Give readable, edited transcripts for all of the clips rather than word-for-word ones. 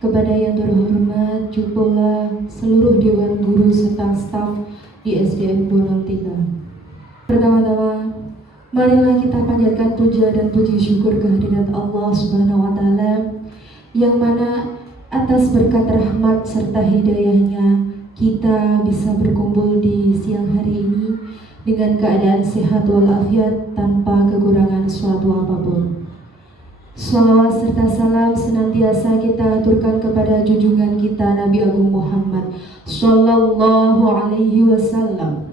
kepada yang terhormat juga seluruh Dewan Guru serta staf di SDN Bonang 3. Pertama-tama, marilah kita panjatkan puja dan puji syukur kehadirat Allah Subhanahu wa Ta'ala, yang mana atas berkat rahmat serta hidayahnya kita bisa berkumpul di siang hari ini dengan keadaan sehat walafiat tanpa kekurangan suatu apapun. Salawat serta salam senantiasa kita aturkan kepada junjungan kita Nabi Agung Muhammad Sallallahu Alaihi Wasallam,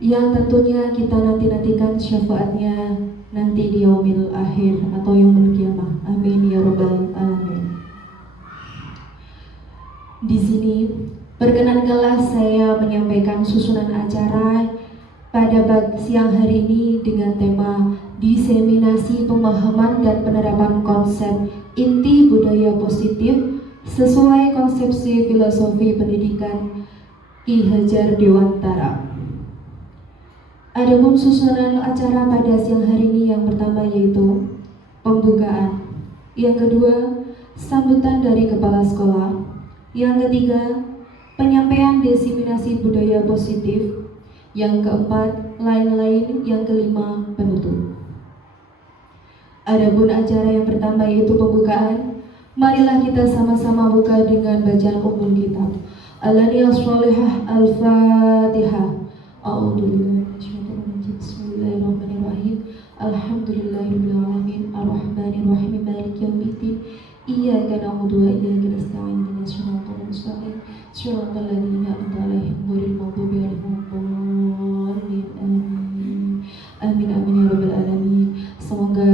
yang tentunya kita nantikan syafaatnya nanti di yaumil akhir atau yaumul kiamah. Amin ya rabbal alamin. Di sini perkenankanlah saya menyampaikan susunan acara pada siang hari ini dengan tema diseminasi pemahaman dan penerapan konsep inti budaya positif sesuai konsepsi filosofi pendidikan Ki Hajar Dewantara. Adapun susunan acara pada siang hari ini yang pertama yaitu pembukaan, yang kedua sambutan dari kepala sekolah, yang ketiga penyampaian diseminasi budaya positif, yang keempat lain-lain, yang kelima penutup. Adapun acara yang pertama yaitu pembukaan, marilah kita sama-sama buka dengan bacaan umum kitab Al-Aniyah Sholihah Al-Fatihah. Bismillahirrahmanirrahim. Alhamdulillahirabbil alamin arrahmanirrahim maliki yaumiddin iyyaka na'budu wa iyyaka nasta'in ihdinas siratal mustaqim siratal ladzina an'amta 'alaihim ghairil maghdubi 'alaihim waladdallin. Amin amin ya rabbal alamin. Semoga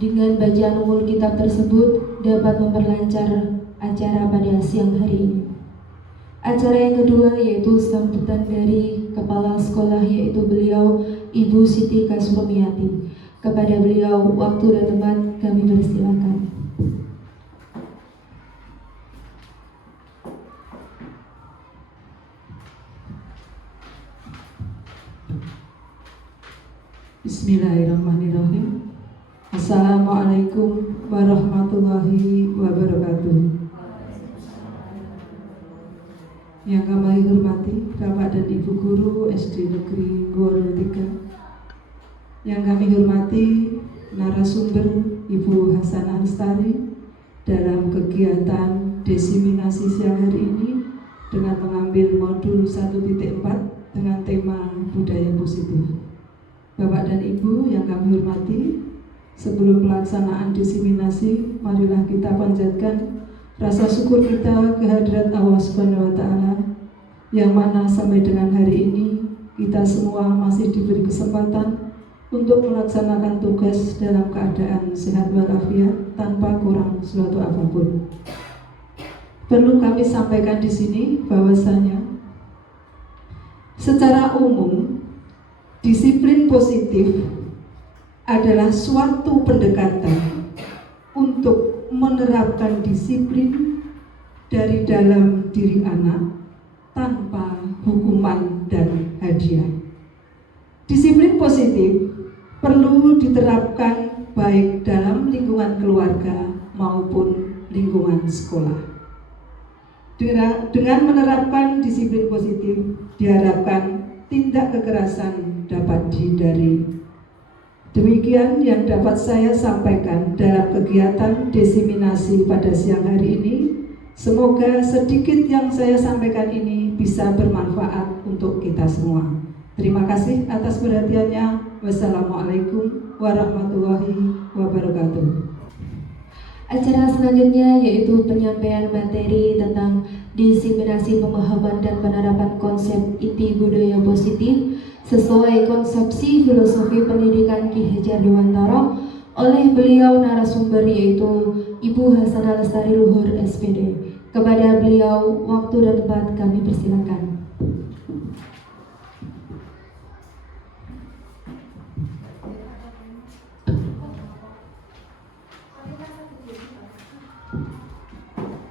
dengan bacaan umum kitab tersebut dapat memperlancar acara pada siang hari ini. Acara yang kedua yaitu sambutan dari kepala sekolah, yaitu beliau Ibu Siti Kasromiati. Kepada beliau waktu dan tempat kami persilakan. Bismillahirrahmanirrahim. Assalamualaikum warahmatullahi wabarakatuh. Yang kami hormati Bapak dan Ibu Guru SD Negeri Bonang 3, yang kami hormati narasumber Ibu Hasan Anstari dalam kegiatan diseminasi siang hari ini dengan mengambil modul 1.4 dengan tema budaya positif. Bapak dan Ibu yang kami hormati, sebelum pelaksanaan diseminasi, marilah kita panjatkan rasa syukur kita kehadirat Allah Subhanahu wa Ta'ala, yang mana sampai dengan hari ini kita semua masih diberi kesempatan untuk melaksanakan tugas dalam keadaan sehat walafiat tanpa kurang suatu apapun. Perlu kami sampaikan di sini bahwasanya secara umum disiplin positif adalah suatu pendekatan untuk menerapkan disiplin dari dalam diri anak tanpa hukuman dan hadiah. Disiplin positif perlu diterapkan baik dalam lingkungan keluarga maupun lingkungan sekolah. Dengan menerapkan disiplin positif, diharapkan tindak kekerasan dapat dihindari. Demikian yang dapat saya sampaikan dalam kegiatan diseminasi pada siang hari ini. Semoga sedikit yang saya sampaikan ini bisa bermanfaat untuk kita semua. Terima kasih atas perhatiannya. Wassalamualaikum warahmatullahi wabarakatuh. Acara selanjutnya yaitu penyampaian materi tentang diseminasi pemahaman dan penerapan konsep inti budaya positif sesuai konsepsi filosofi pendidikan Ki Hajar Dewantara oleh beliau narasumber yaitu Ibu Hasanah Lestari Luhur SPD. Kepada beliau waktu dan tempat kami persilakan.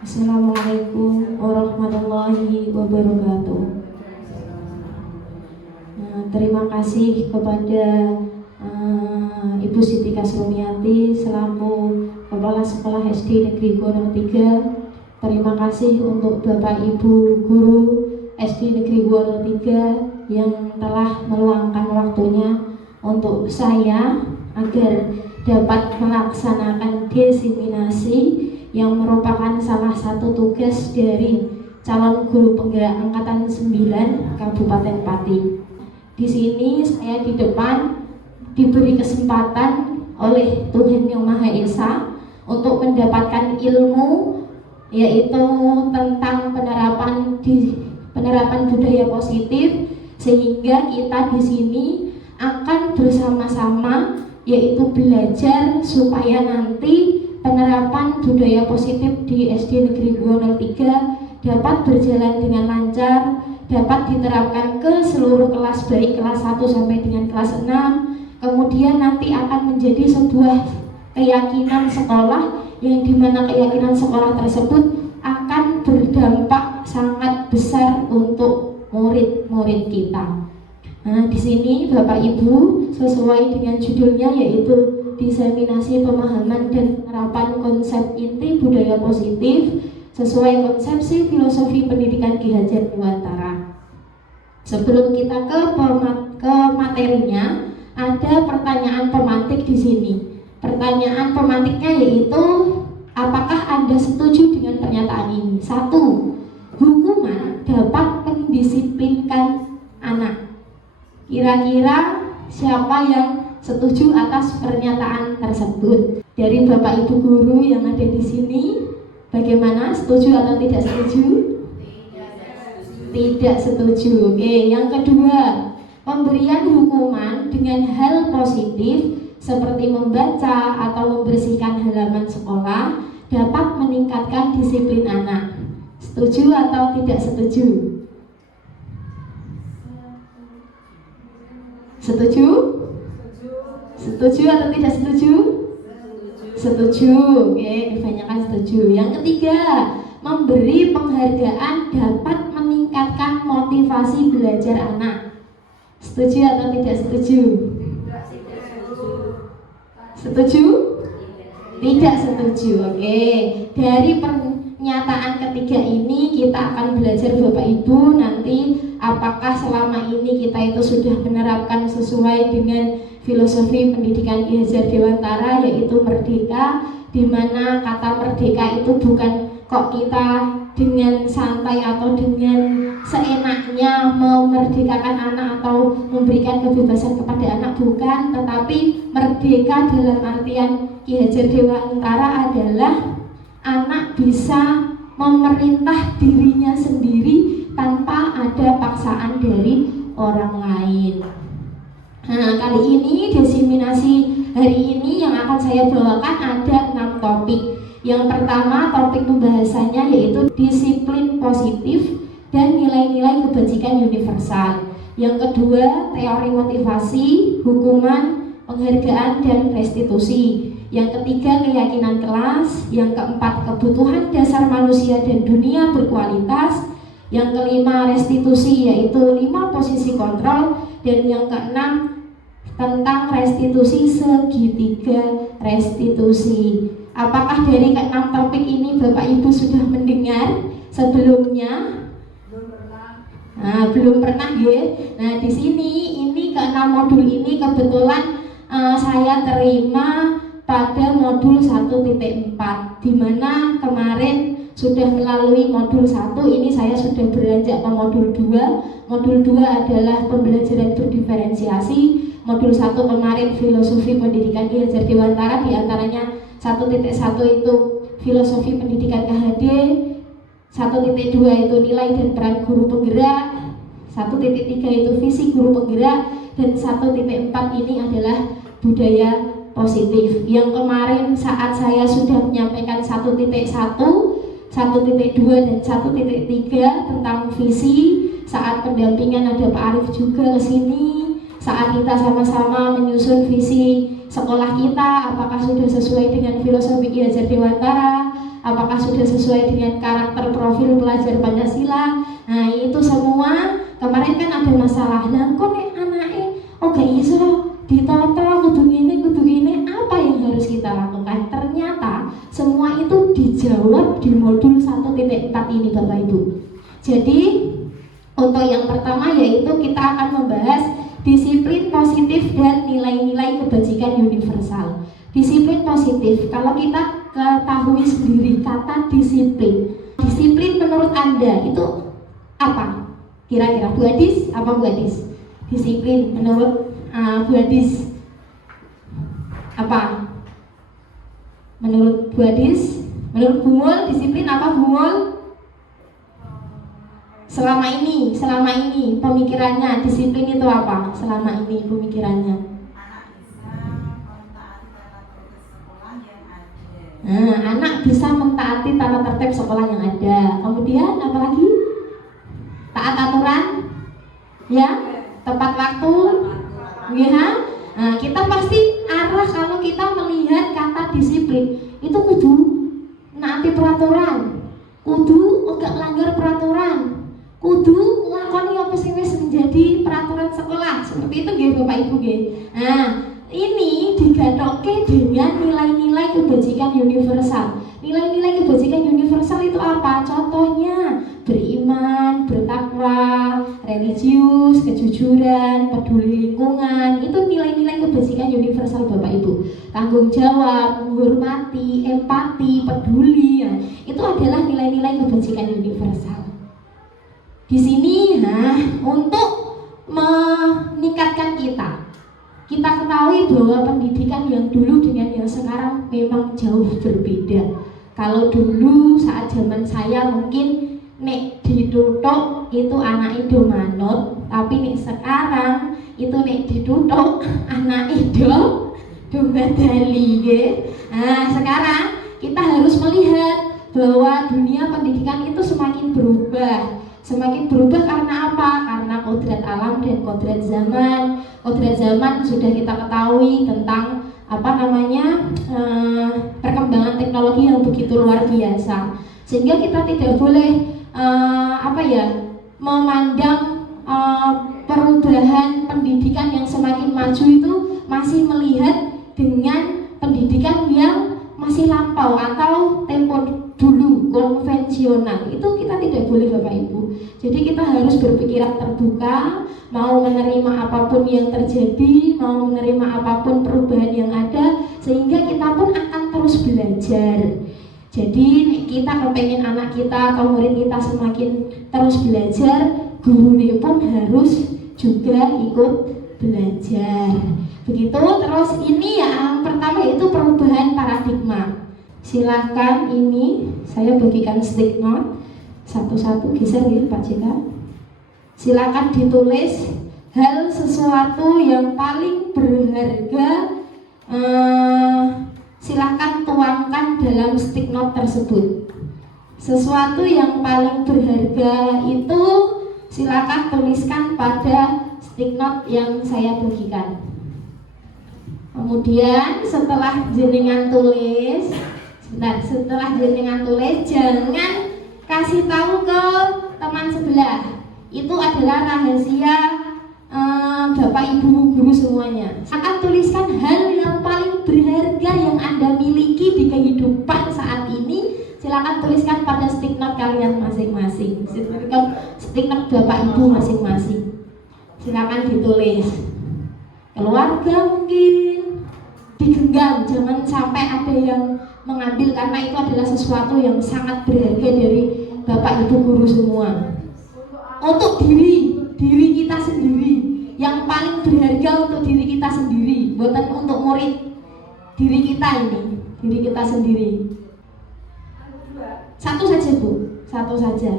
Assalamualaikum warahmatullahi wabarakatuh. Terima kasih kepada Ibu Ibu Siti Kasromiati selaku Kepala Sekolah SD Negeri Gua 03. Terima kasih untuk Bapak Ibu Guru SD Negeri Gua 03 yang telah meluangkan waktunya untuk saya agar dapat melaksanakan diseminasi yang merupakan salah satu tugas dari calon guru penggerak angkatan 9 Kabupaten Pati. Di sini saya di depan diberi kesempatan oleh Tuhan Yang Maha Esa untuk mendapatkan ilmu, yaitu tentang penerapan budaya positif, sehingga kita di sini akan bersama-sama yaitu belajar supaya nanti penerapan budaya positif di SD Negeri Gua 03 dapat berjalan dengan lancar, dapat diterapkan ke seluruh kelas, baik kelas 1 sampai dengan kelas 6. Kemudian nanti akan menjadi sebuah keyakinan sekolah, yang dimana keyakinan sekolah tersebut akan berdampak sangat besar untuk murid-murid kita. Nah, di sini Bapak Ibu, sesuai dengan judulnya yaitu diseminasi pemahaman dan penerapan konsep inti budaya positif sesuai konsepsi filosofi pendidikan Ki Hajar Dewantara. Sebelum kita ke materinya, ada pertanyaan pemantik di sini. Pertanyaan pemantiknya yaitu, apakah Anda setuju dengan pernyataan ini? 1. Hukuman dapat mendisiplinkan anak. Kira-kira siapa yang setuju atas pernyataan tersebut? Dari Bapak Ibu guru yang ada di sini, bagaimana? Setuju atau tidak setuju? Tidak setuju. Oke, yang kedua, pemberian hukuman dengan hal positif seperti membaca atau membersihkan halaman sekolah dapat meningkatkan disiplin anak. Setuju atau tidak setuju? Setuju? Setuju atau tidak setuju? Setuju. Oke, kebanyakan setuju. Yang ketiga, memberi penghargaan dapat meningkatkan motivasi belajar anak. Setuju atau tidak setuju? Setuju? Tidak setuju. Oke, dari pernyataan ketiga ini kita akan belajar Bapak Ibu nanti apakah selama ini kita itu sudah menerapkan sesuai dengan filosofi pendidikan Ki Hajar Dewantara, yaitu merdeka, di mana kata merdeka itu bukan kok kita dengan santai atau dengan seenaknya memerdekakan anak atau memberikan kebebasan kepada anak, bukan, tetapi merdeka dalam artian Ki Hajar Dewantara adalah anak bisa memerintah dirinya sendiri tanpa ada paksaan dari orang lain. Nah, kali ini diseminasi hari ini yang akan saya bawakan ada 6 topik. Yang pertama, topik pembahasannya yaitu disiplin positif dan nilai-nilai kebajikan universal. Yang kedua, teori motivasi, hukuman, penghargaan, dan restitusi. Yang ketiga, keyakinan kelas. Yang keempat, kebutuhan dasar manusia dan dunia berkualitas. Yang kelima, restitusi, yaitu 5 posisi kontrol. Dan yang keenam, tentang restitusi segitiga restitusi. Apakah dari ke-6 topik ini Bapak Ibu sudah mendengar sebelumnya? Nah, belum pernah ya. Nah, di sini ini ke-6 modul ini kebetulan saya terima pada modul 1.4, di mana kemarin sudah melalui modul 1, ini saya sudah beranjak ke modul 2. Modul 2 adalah pembelajaran berdiferensiasi. Modul 1 kemarin filosofi pendidikan Ki Hajar Dewantara, di antaranya 1.1 itu filosofi pendidikan KHD, 1.2 itu nilai dan peran guru penggerak, 1.3 itu visi guru penggerak, dan 1.4 ini adalah budaya positif. Yang kemarin saat saya sudah menyampaikan 1.1, 1.2 dan 1.3 tentang visi, saat pendampingan ada Pak Arif juga ke sini, saat kita sama-sama menyusun visi sekolah kita, apakah sudah sesuai dengan filosofi Ki Hajar Dewantara, apakah sudah sesuai dengan karakter profil pelajar Pancasila. Nah, itu semua kemarin kan ada masalah. Nah, kok nek anake oke iso ditoto, kudu ngene, apa yang harus kita lakukan? Ternyata semua itu dijawab di modul 1.4 ini Bapak Ibu. Jadi untuk yang pertama yaitu kita akan membahas disiplin positif dan nilai-nilai kebajikan universal. Disiplin positif, kalau kita ketahui sendiri kata disiplin. Disiplin menurut Anda itu apa? Kira-kira Bu Adis, apa Bu Adis? Disiplin menurut Bu Adis apa? Menurut Bu Adis, menurut Bu Mul, disiplin apa Bu Mul? Selama ini pemikirannya disiplin itu apa? Selama ini pemikirannya. Anak bisa mentaati tata tertib sekolah yang ada. Kemudian apa lagi? Taat aturan, ya, tepat waktu, ya. Nah, kita pasti arah kalau kita melihat kata disiplin itu kudu naati peraturan, kudu enggak melanggar peraturan, kudu nglakoni apa sing wis menjadi peraturan sekolah. Seperti itu nggih Bapak Ibu nggih. Nah, ini digathokke dengan nilai-nilai kebajikan universal. Nilai-nilai kebajikan universal itu apa? Contohnya beriman, bertakwa, religius, kejujuran, peduli lingkungan. Itu nilai-nilai kebajikan universal Bapak Ibu. Tanggung jawab, menghormati, empati, peduli, ya, itu adalah nilai-nilai kebajikan universal. Di sini, untuk meningkatkan kita ketahui bahwa pendidikan yang dulu dengan yang sekarang memang jauh berbeda. Kalau dulu saat zaman saya mungkin nek ditutuk itu anak itu manut, tapi nek sekarang itu nek ditutuk anak itu badali. Nah, sekarang kita harus melihat bahwa dunia pendidikan itu semakin berubah. Semakin berubah karena apa? Karena kodrat alam dan kodrat zaman. Kodrat zaman sudah kita ketahui tentang perkembangan teknologi yang begitu luar biasa. Sehingga kita tidak boleh memandang perubahan pendidikan yang semakin maju itu masih melihat dengan pendidikan yang masih lampau atau tempo dulu konvensional. Itu kita tidak boleh Bapak Ibu. Jadi kita harus berpikiran terbuka, mau menerima apapun yang terjadi, mau menerima apapun perubahan yang ada, sehingga kita pun akan terus belajar. Jadi kita kepengen anak kita atau murid kita semakin terus belajar, gurunya pun harus juga ikut belajar. Begitu. Terus ini yang pertama yaitu perubahan paradigma. Silahkan ini saya bagikan stick note satu-satu, geser ya Pak JK. Silakan ditulis hal sesuatu yang paling berharga, silakan tuangkan dalam stick note tersebut. Sesuatu yang paling berharga itu silakan tuliskan pada stick note yang saya bagikan. Kemudian setelah jenengan tulis, jangan kasih tahu ke teman sebelah. Itu adalah rahasia Bapak Ibu guru semuanya. Akan tuliskan hal yang paling berharga yang Anda miliki di kehidupan saat ini. Silakan tuliskan pada stick note kalian masing-masing. Stick note Bapak Ibu masing-masing. Silakan ditulis. Keluarga mungkin digenggam, jangan sampai ada yang mengambil, karena itu adalah sesuatu yang sangat berharga dari Bapak Ibu guru semua. Untuk diri kita sendiri, yang paling berharga untuk diri kita sendiri, bukan untuk murid. Diri kita sendiri. Satu saja Bu, satu saja.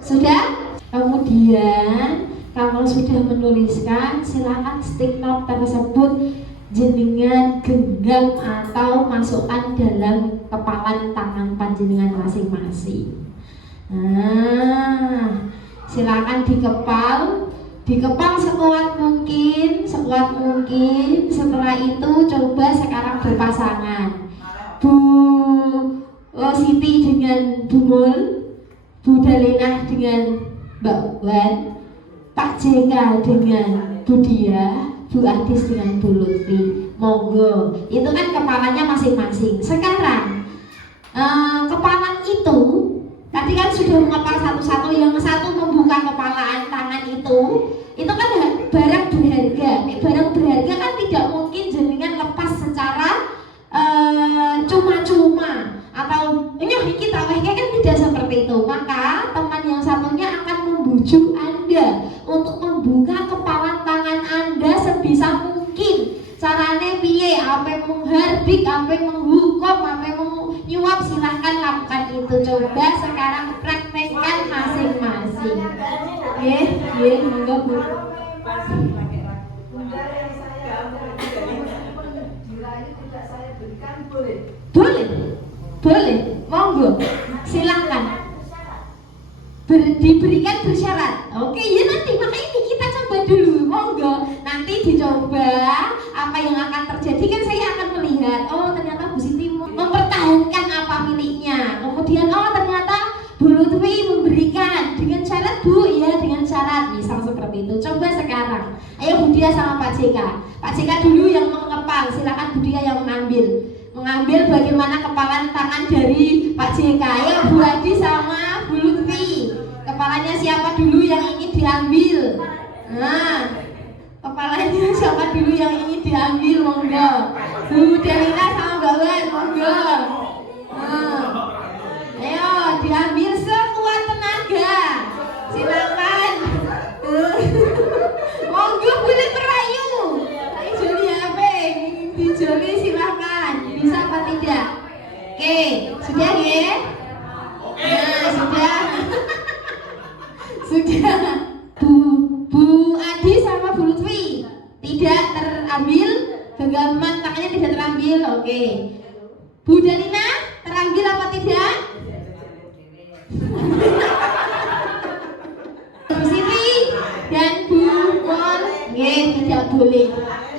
Sudah? Kemudian kalau sudah menuliskan, silakan stick note tersebut jenengan genggam atau masukkan dalam kepalan tangan panjenengan masing-masing. Nah, silakan dikepal sekuat mungkin. Setelah itu coba sekarang berpasangan. Bu Siti dengan Bu Mul, Bu Dalenah dengan Mbak Wan, Pak JK dengan Bu Dia, Bu Adis dengan Bu Lutfi. Monggo, itu kan kepalanya masing-masing. Sekarang kepala itu tadi kan sudah mengepal satu-satu. Yang satu membuka kepalaan tangan itu kan barang berharga. Barang berharga kan tidak mungkin jenengan lepas secara cuma-cuma atau ini kita kan tidak seperti itu. Maka teman yang satunya akan membujuk Anda untuk membuka kepalan tangan Anda sebisa mungkin. Carane piye? Apa menghardik, apa menghukum, apa menyuap, silahkan lakukan itu. Coba sekarang praktekkan masing-masing. Monggo Bu. Boleh, monggo, silahkan. Diberikan bersyarat. Oke, ya nanti makanya kita coba dulu, monggo. Nanti dicoba apa yang akan terjadi kan saya akan melihat. Oh ternyata Bu Siti mempertahankan apa miliknya. Kemudian oh ternyata Bu Lutfi memberikan dengan syarat Bu, ya dengan syarat. Misal seperti itu. Coba sekarang. Ayo Bu Dia sama Pak JK. Pak JK dulu yang mengepal. Silakan Bu Dia yang mengambil bagaimana kepalan tangan dari Pak JK. Ayo Bu Adi sama Bu Lutfi. Kepalanya siapa dulu yang ingin diambil? Nah, kepalanya siapa dulu yang ingin diambil? Monggo. Bu Delina sama Mbak Wan, monggo. Nah, ayo diambil sekuat tenaga. Silakan. Monggo boleh merayu. Ayo Joli apa? Di Joli silakan. Bisa apa tidak? Oke, sudah ya? Nah, sudah. Sudah. Bu Adi sama Bu Lutfi tidak terambil, genggaman tangannya tidak terambil. Oke. Bu Dalina terambil apa tidak? Bu Siti dan Bu Won tidak boleh.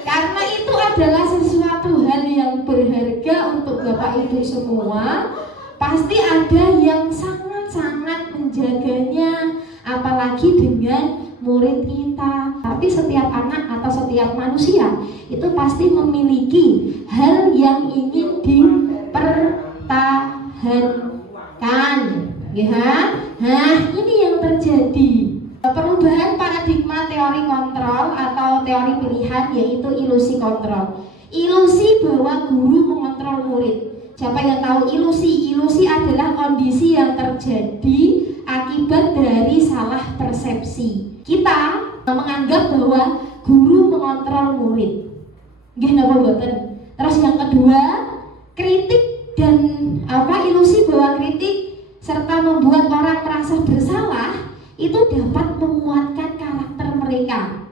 Karena itu adalah sesuatu hal yang berharga untuk Bapak Ibu semua. Pasti ada yang sangat-sangat menjaganya, apalagi dengan murid kita. Tapi setiap anak atau setiap manusia itu pasti memiliki hal yang ingin dipertahankan, ya. Nah, ini yang terjadi. Perubahan paradigma teori kontrol atau teori pilihan, yaitu ilusi kontrol. Ilusi bahwa guru mengontrol murid. Siapa yang tahu ilusi? Ilusi adalah kondisi yang terjadi akibat dari salah persepsi. Kita menganggap bahwa guru mengontrol murid. Nggih napa mboten? Terus yang kedua, kritik dan ilusi bahwa kritik serta membuat orang merasa bersalah itu dapat menguatkan karakter mereka.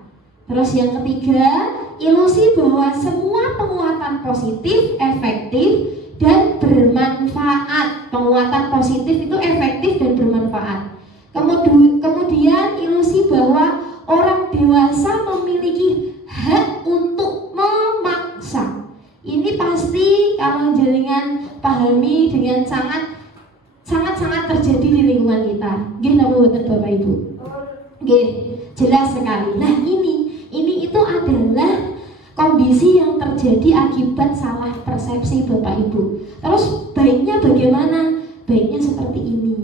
Terus yang ketiga, ilusi bahwa semua penguatan positif, efektif dan bermanfaat. Penguatan positif itu efektif dan bermanfaat. Kemudian ilusi bahwa orang dewasa memiliki hak untuk memaksa. Ini pasti kalau jenengan pahami dengan sangat terjadi di lingkungan kita. Nggih napa mboten Bapak Ibu? Nggih, jelas sekali. Nah, ini itu adalah kondisi yang terjadi akibat salah persepsi Bapak Ibu. Terus baiknya bagaimana? Baiknya seperti ini.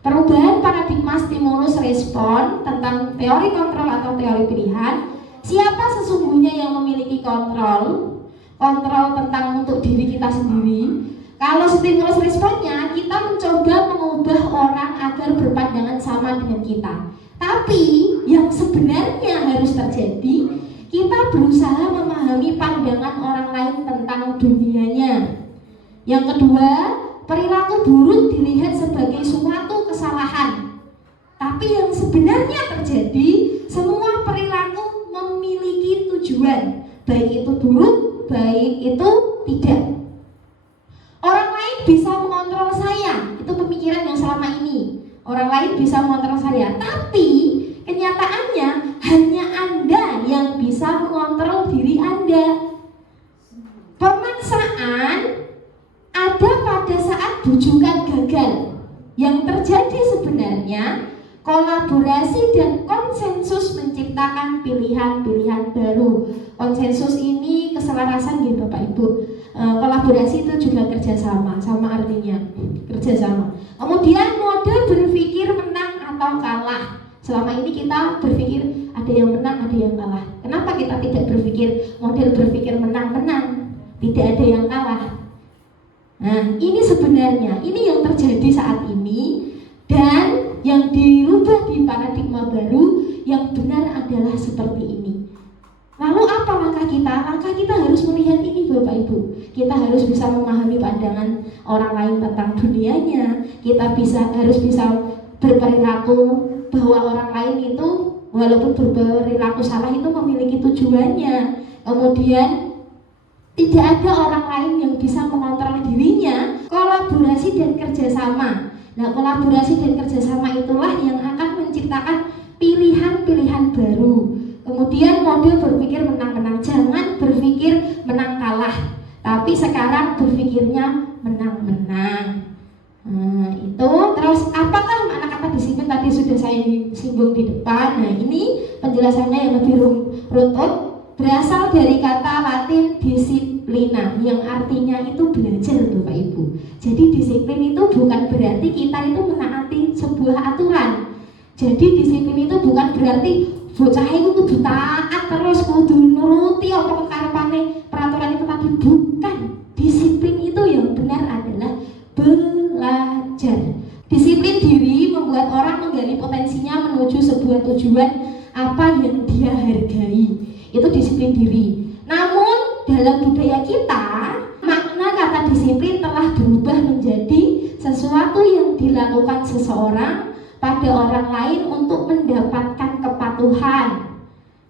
Perubahan paradigma stimulus respon tentang teori kontrol atau teori pilihan. Siapa sesungguhnya yang memiliki kontrol? Kontrol tentang untuk diri kita sendiri. Kalau stimulus responnya, kita mencoba mengubah orang agar berpandangan sama dengan kita. Tapi yang sebenarnya harus terjadi, kita berusaha memahami pandangan orang lain tentang dunianya. Yang kedua, perilaku buruk dilihat sebagai suatu kesalahan. Tapi yang sebenarnya terjadi, semua perilaku memiliki tujuan, baik itu buruk, baik itu tidak. Orang lain bisa mengontrol saya, itu pemikiran yang selama ini. Orang lain bisa mengontrol saya, tapi kenyataannya hanya Anda yang bisa mengontrol diri Anda. Pemaksaan ada pada saat bujukan gagal. Yang terjadi sebenarnya Kolaborasi dan konsensus menciptakan pilihan-pilihan baru. Konsensus ini keselarasan gitu Bapak Ibu. Kolaborasi itu juga kerjasama, sama artinya kerjasama. Kemudian model berpikir menang atau kalah. Selama ini kita berpikir ada yang menang, ada yang kalah. Kenapa kita tidak berpikir model berpikir menang-menang, tidak ada yang kalah? Nah, ini sebenarnya ini yang terjadi saat ini, dan yang dirubah di paradigma baru yang benar adalah seperti ini. Lalu apa langkah kita? Langkah kita harus melihat ini Bapak Ibu. Kita harus bisa memahami pandangan orang lain tentang dunianya. Kita harus bisa berperilaku bahwa orang lain itu walaupun berperilaku salah itu memiliki tujuannya. Kemudian tidak ada orang lain yang bisa mengontrol dirinya. Kolaborasi dan kerjasama. Nah, kolaborasi dan kerjasama itulah yang akan menciptakan pilihan-pilihan baru. Kemudian model berpikir menang-menang, jangan berpikir menang kalah, tapi sekarang berpikirnya menang-menang. Nah, itu terus apakah kata disiplin tadi sudah saya singgung di depan. Nah, ini penjelasannya yang lebih runtut. Berasal dari kata Latin disciplina yang artinya itu belajar Bapak Ibu. Jadi disiplin itu bukan berarti kita itu menaati sebuah aturan. Jadi disiplin itu bukan berarti bocah itu kudu taat terus kudu nuruti apa kekarepane peraturan itu tadi, bukan. Disiplin itu yang benar adalah belajar. Disiplin diri membuat orang menggali potensinya menuju sebuah tujuan apa yang dia hargai. Itu disiplin diri. Namun dalam budaya kita, makna kata disiplin telah berubah menjadi sesuatu yang dilakukan seseorang pada orang lain untuk mendapatkan kepatuhan.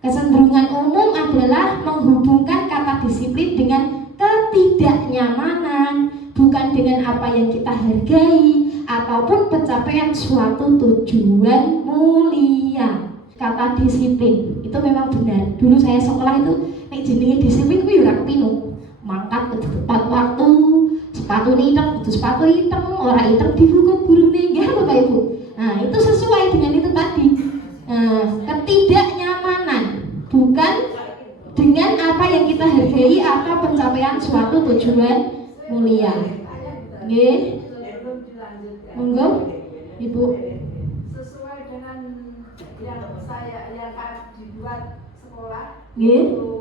Kecenderungan umum adalah menghubungkan kata disiplin dengan ketidaknyamanan, bukan dengan apa yang kita hargai ataupun pencapaian suatu tujuan mulia. Kata disiplin itu memang benar. Dulu saya sekolah itu nek jenenge disiplin kuwi ora kepinu. Mangkat tepat waktu, sepatu hitam, sepatu hitam, ora hitam dihukum gurune nggih Bapak Ibu. Nah, itu sesuai dengan itu tadi. Ketidaknyamanan bukan dengan apa yang kita hargai atau pencapaian suatu tujuan mulia. Nggih. Monggo, Ibu. Sesuai dengan yang dibuat sekolah, Nggih. itu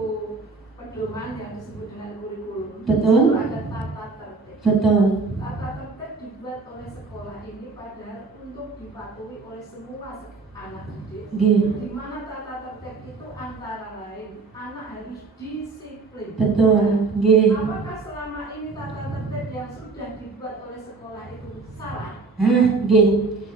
pedoman yang disebut dengan kurikulum. Betul. Itu ada tata tertib. Betul. Tata tertib dibuat oleh sekolah ini padahal untuk dipatuhi oleh semua anak didik. Nggih. Di mana tata tertib itu antara lain anak harus disiplin. Betul. Nggih. Apakah selama ini tata tertib yang sudah dibuat oleh sekolah itu salah? Nggih.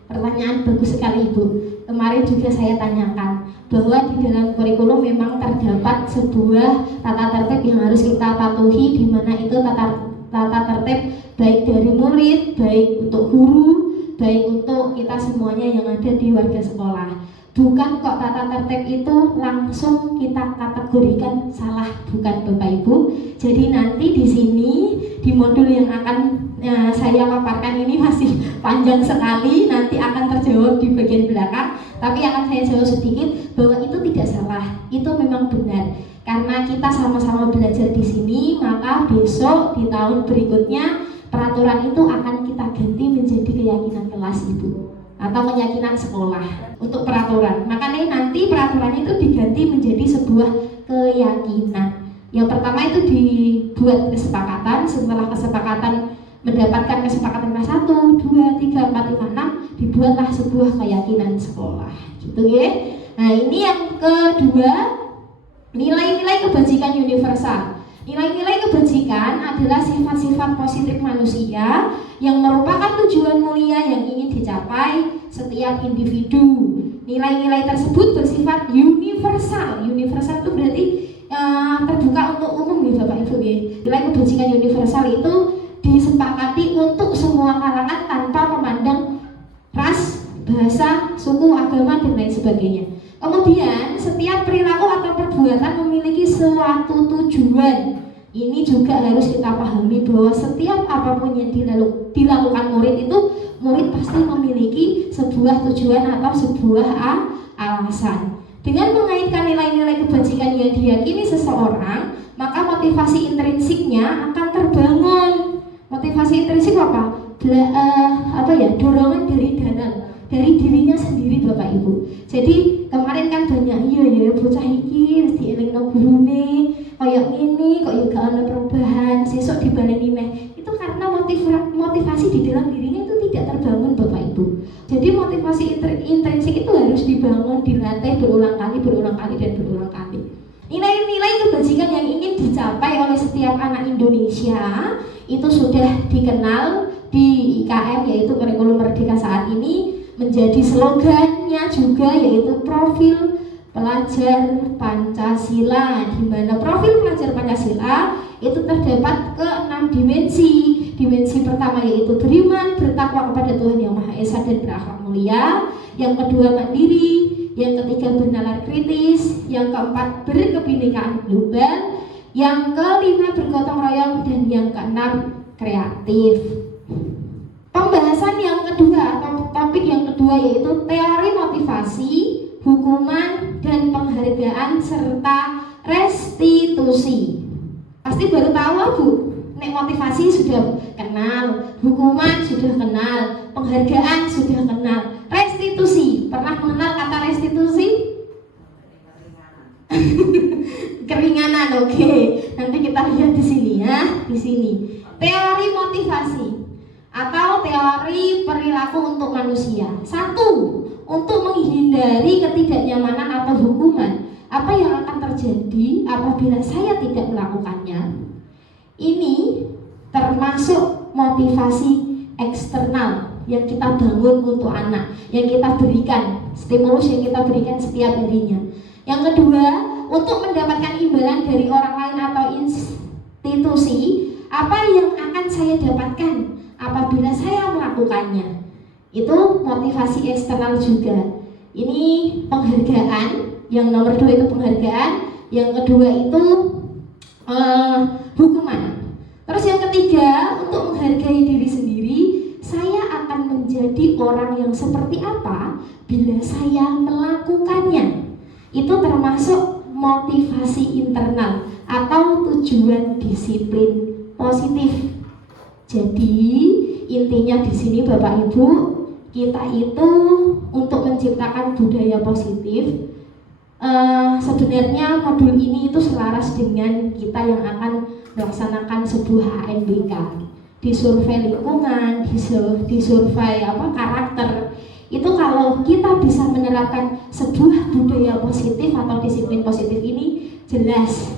Pertanyaan bagus sekali Ibu. Kemarin juga saya tanyakan bahwa di dalam kurikulum memang terdapat sebuah tata tertib yang harus kita patuhi, di mana itu tata tertib baik dari murid, baik untuk guru, baik untuk kita semuanya yang ada di warga sekolah. Bukan kok tata tertib itu langsung kita kategorikan salah, bukan Bapak Ibu. Jadi nanti di sini di modul yang akan saya paparkan ini masih panjang sekali, nanti akan terjawab di bagian belakang. Tapi akan saya jawab sedikit bahwa itu tidak salah, itu memang benar. Karena kita sama-sama belajar di sini, maka besok di tahun berikutnya peraturan itu akan kita ganti menjadi keyakinan kelas Ibu, atau keyakinan sekolah untuk peraturan. Makanya nanti peraturannya itu diganti menjadi sebuah keyakinan. Yang pertama itu dibuat kesepakatan, setelah kesepakatan mendapatkan kesepakatan kelas 1, 2, 3, 4, 5, 6, dibuatlah sebuah keyakinan sekolah. Gitu ya. Nah, ini yang kedua, nilai-nilai kebajikan universal. Nilai-nilai kebajikan adalah sifat-sifat positif manusia yang merupakan tujuan mulia yang ingin dicapai setiap individu. Nilai-nilai tersebut bersifat universal. Universal itu berarti terbuka untuk umum ya Bapak Ibu ya. Nilai kebajikan universal itu disepakati untuk semua kalangan tanpa memandang ras, bahasa, suku, agama, dan lain sebagainya. Kemudian setiap perilaku atau perbuatan memiliki suatu tujuan. Ini juga harus kita pahami bahwa setiap apapun yang dilakukan murid itu murid pasti memiliki sebuah tujuan atau sebuah alasan. Dengan mengaitkan nilai-nilai kebajikan yang diyakini seseorang, maka motivasi intrinsiknya akan terbangun. Motivasi intrinsik apa? Dorongan dari dalam, dari dirinya sendiri Bapak Ibu. Jadi kemarin kan banyak iya bocah iki wis dielingno gurune, kaya ngene kok ya gak ana perubahan, sesuk dibaleni neh. Itu karena motivasi di dalam dirinya itu tidak terbangun Bapak Ibu. Jadi motivasi intrinsik itu harus dibangun, dilatih berulang kali dan berulang kali. Nilai-nilai kebajikan yang ingin dicapai oleh setiap anak Indonesia itu sudah dikenal di IKM, yaitu kurikulum Merdeka saat ini, menjadi slogannya juga, yaitu profil pelajar Pancasila, di mana profil pelajar Pancasila itu terdapat ke 6 dimensi. Dimensi pertama yaitu beriman, bertakwa kepada Tuhan Yang Maha Esa dan berakhlak mulia. Yang kedua mandiri, yang ketiga bernalar kritis, yang keempat berkebinekaan global, yang kelima bergotong royong, dan yang keenam kreatif. Pembahasan yang kedua atau topik yang kedua yaitu teori motivasi, hukuman, dan penghargaan serta restitusi. Pasti baru tahu Bu, nek motivasi sudah kenal, hukuman sudah kenal, penghargaan sudah kenal, restitusi. Pernah mengenal kata restitusi? Keringanan, oke. Nanti kita lihat di sini ya, di sini. Teori motivasi atau teori perilaku untuk manusia. 1. Untuk menghindari ketidaknyamanan atau hukuman. Apa yang akan terjadi apabila saya tidak melakukannya? Ini termasuk motivasi eksternal yang kita bangun untuk anak, yang kita berikan, stimulus yang kita berikan setiap harinya. Yang kedua, untuk mendapatkan imbalan dari orang lain atau institusi, apa yang akan saya dapatkan apabila saya melakukannya? Itu motivasi eksternal juga. Ini penghargaan. Yang nomor 2 itu penghargaan. Yang kedua itu hukuman. Terus yang ketiga, untuk menghargai diri sendiri, saya akan menjadi orang yang seperti apa bila saya melakukannya. Itu termasuk motivasi internal atau tujuan disiplin positif. Jadi intinya di sini Bapak Ibu, kita itu untuk menciptakan budaya positif. Sebenarnya modul ini itu selaras dengan kita yang akan melaksanakan sebuah AMBK, di survei lingkungan, di survei karakter. Itu kalau kita bisa menerapkan sebuah budaya positif atau disiplin positif ini, jelas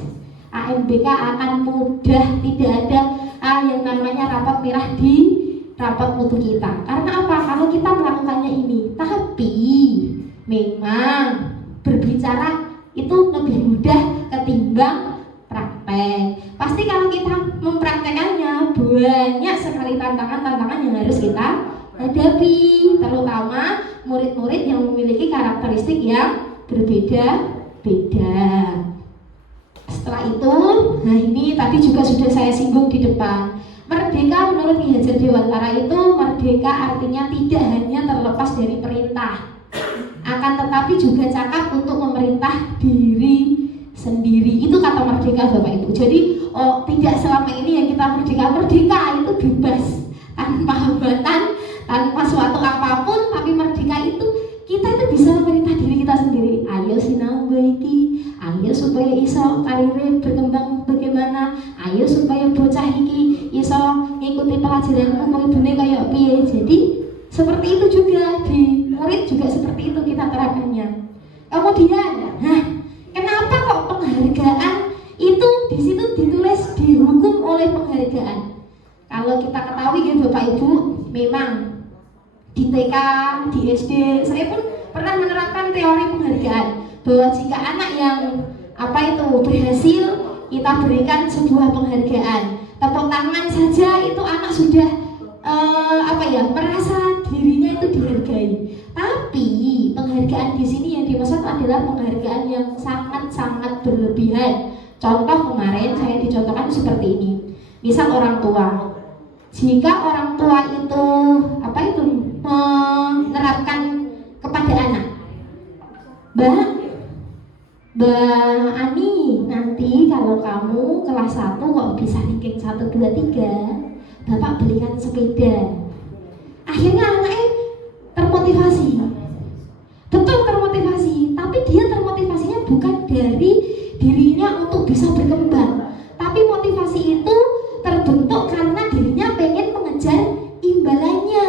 AMBK akan mudah, tidak ada yang namanya rapat merah di rapat mutu kita. Karena apa? Kalau kita melakukannya ini, tapi memang berbicara itu lebih mudah ketimbang praktek. Pasti kalau kita mempraktekannya, banyak sekali tantangan-tantangan yang harus kita hadapi, terutama murid-murid yang memiliki karakteristik yang berbeda-beda. Setelah itu, nah ini tadi juga sudah saya singgung di depan. Merdeka menurut Ki Hajar Dewantara itu, merdeka artinya tidak hanya terlepas dari perintah, akan tetapi juga cakap untuk memerintah diri sendiri. Itu kata merdeka Bapak Ibu. Jadi tidak selama ini yang kita merdeka itu bebas, tanpa hambatan, tanpa suatu apapun. Tapi merdeka itu kita itu bisa memerintah diri kita sendiri. Ayo sinau iki, ayo supaya iso karirnya berkembang bagaimana, ayo supaya bocah iki iso ngikuti pelajaranku mau ibune kayak piye. Jadi seperti itu juga di murid juga seperti itu kita terapkannya. Kemudian, kenapa kok penghargaan itu di situ ditulis dihukum oleh penghargaan? Kalau kita ketahui ya Bapak Ibu, memang di TK, di SD, saya pun pernah menerapkan teori penghargaan bahwa jika anak yang berhasil, kita berikan sebuah penghargaan. Tepuk tangan saja itu anak sudah merasa dirinya itu dihargai. Tapi penghargaan di sini yang dimaksud adalah penghargaan yang sangat-sangat berlebihan. Contoh kemarin saya dicontohkan seperti ini. Misal orang tua. jika orang tua itu menerapkan kepada anak. Mbak Ani, nanti kalau kamu kelas 1 kok bisa ranking 1, 2, 3, Bapak belikan sepeda. Akhirnya anaknya termotivasi. Betul termotivasi, tapi dia termotivasinya bukan dari dirinya untuk bisa berkembang, tapi motivasi itu terbentuk karena dirinya pengen mengejar imbalannya.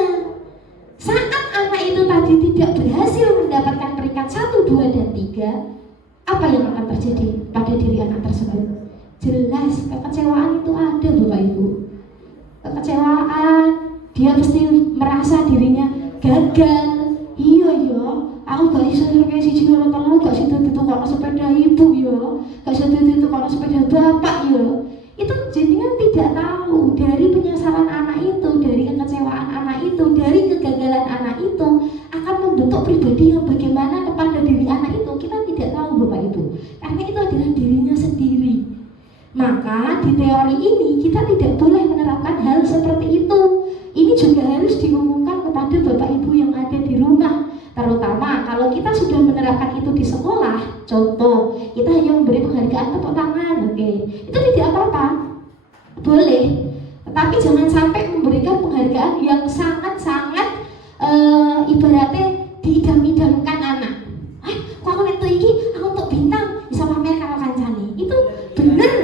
Saat anak itu tadi tidak berhasil mendapatkan peringkat 1, 2, dan 3, apa yang akan terjadi pada diri anak tersebut? Jelas kekecewaan itu ada, Bapak Ibu. Kekecewaan, dia pasti merasa dirinya gagal. Iya ya, aku gak bisa kayak siji loro telu, gak sido ditukokno sepeda ibu ya, gak sido ditukokno sepeda bapak ya. Itu jenengan tidak tahu dari penyesalan anak itu, dari kekecewaan anak itu, dari kegagalan anak itu akan membentuk pribadi yang bagaimana kepada diri anak itu. Kita tidak tahu, Bapak Ibu, karena itu adalah dirinya sendiri. Maka di teori ini kita tidak boleh menerapkan hal seperti itu. Ini juga harus diumumkan kepada Bapak Ibu yang ada di rumah, terutama kalau kita sudah menerapkan itu di sekolah. Contoh, kita hanya memberi penghargaan tepuk tangan, oke, itu tidak apa-apa, boleh. Tetapi jangan sampai memberikan penghargaan yang sangat-sangat ibaratnya diidam-idamkan anak. Kok aku nentu iki, aku untuk bintang bisa pamer karo kancane. Itu bener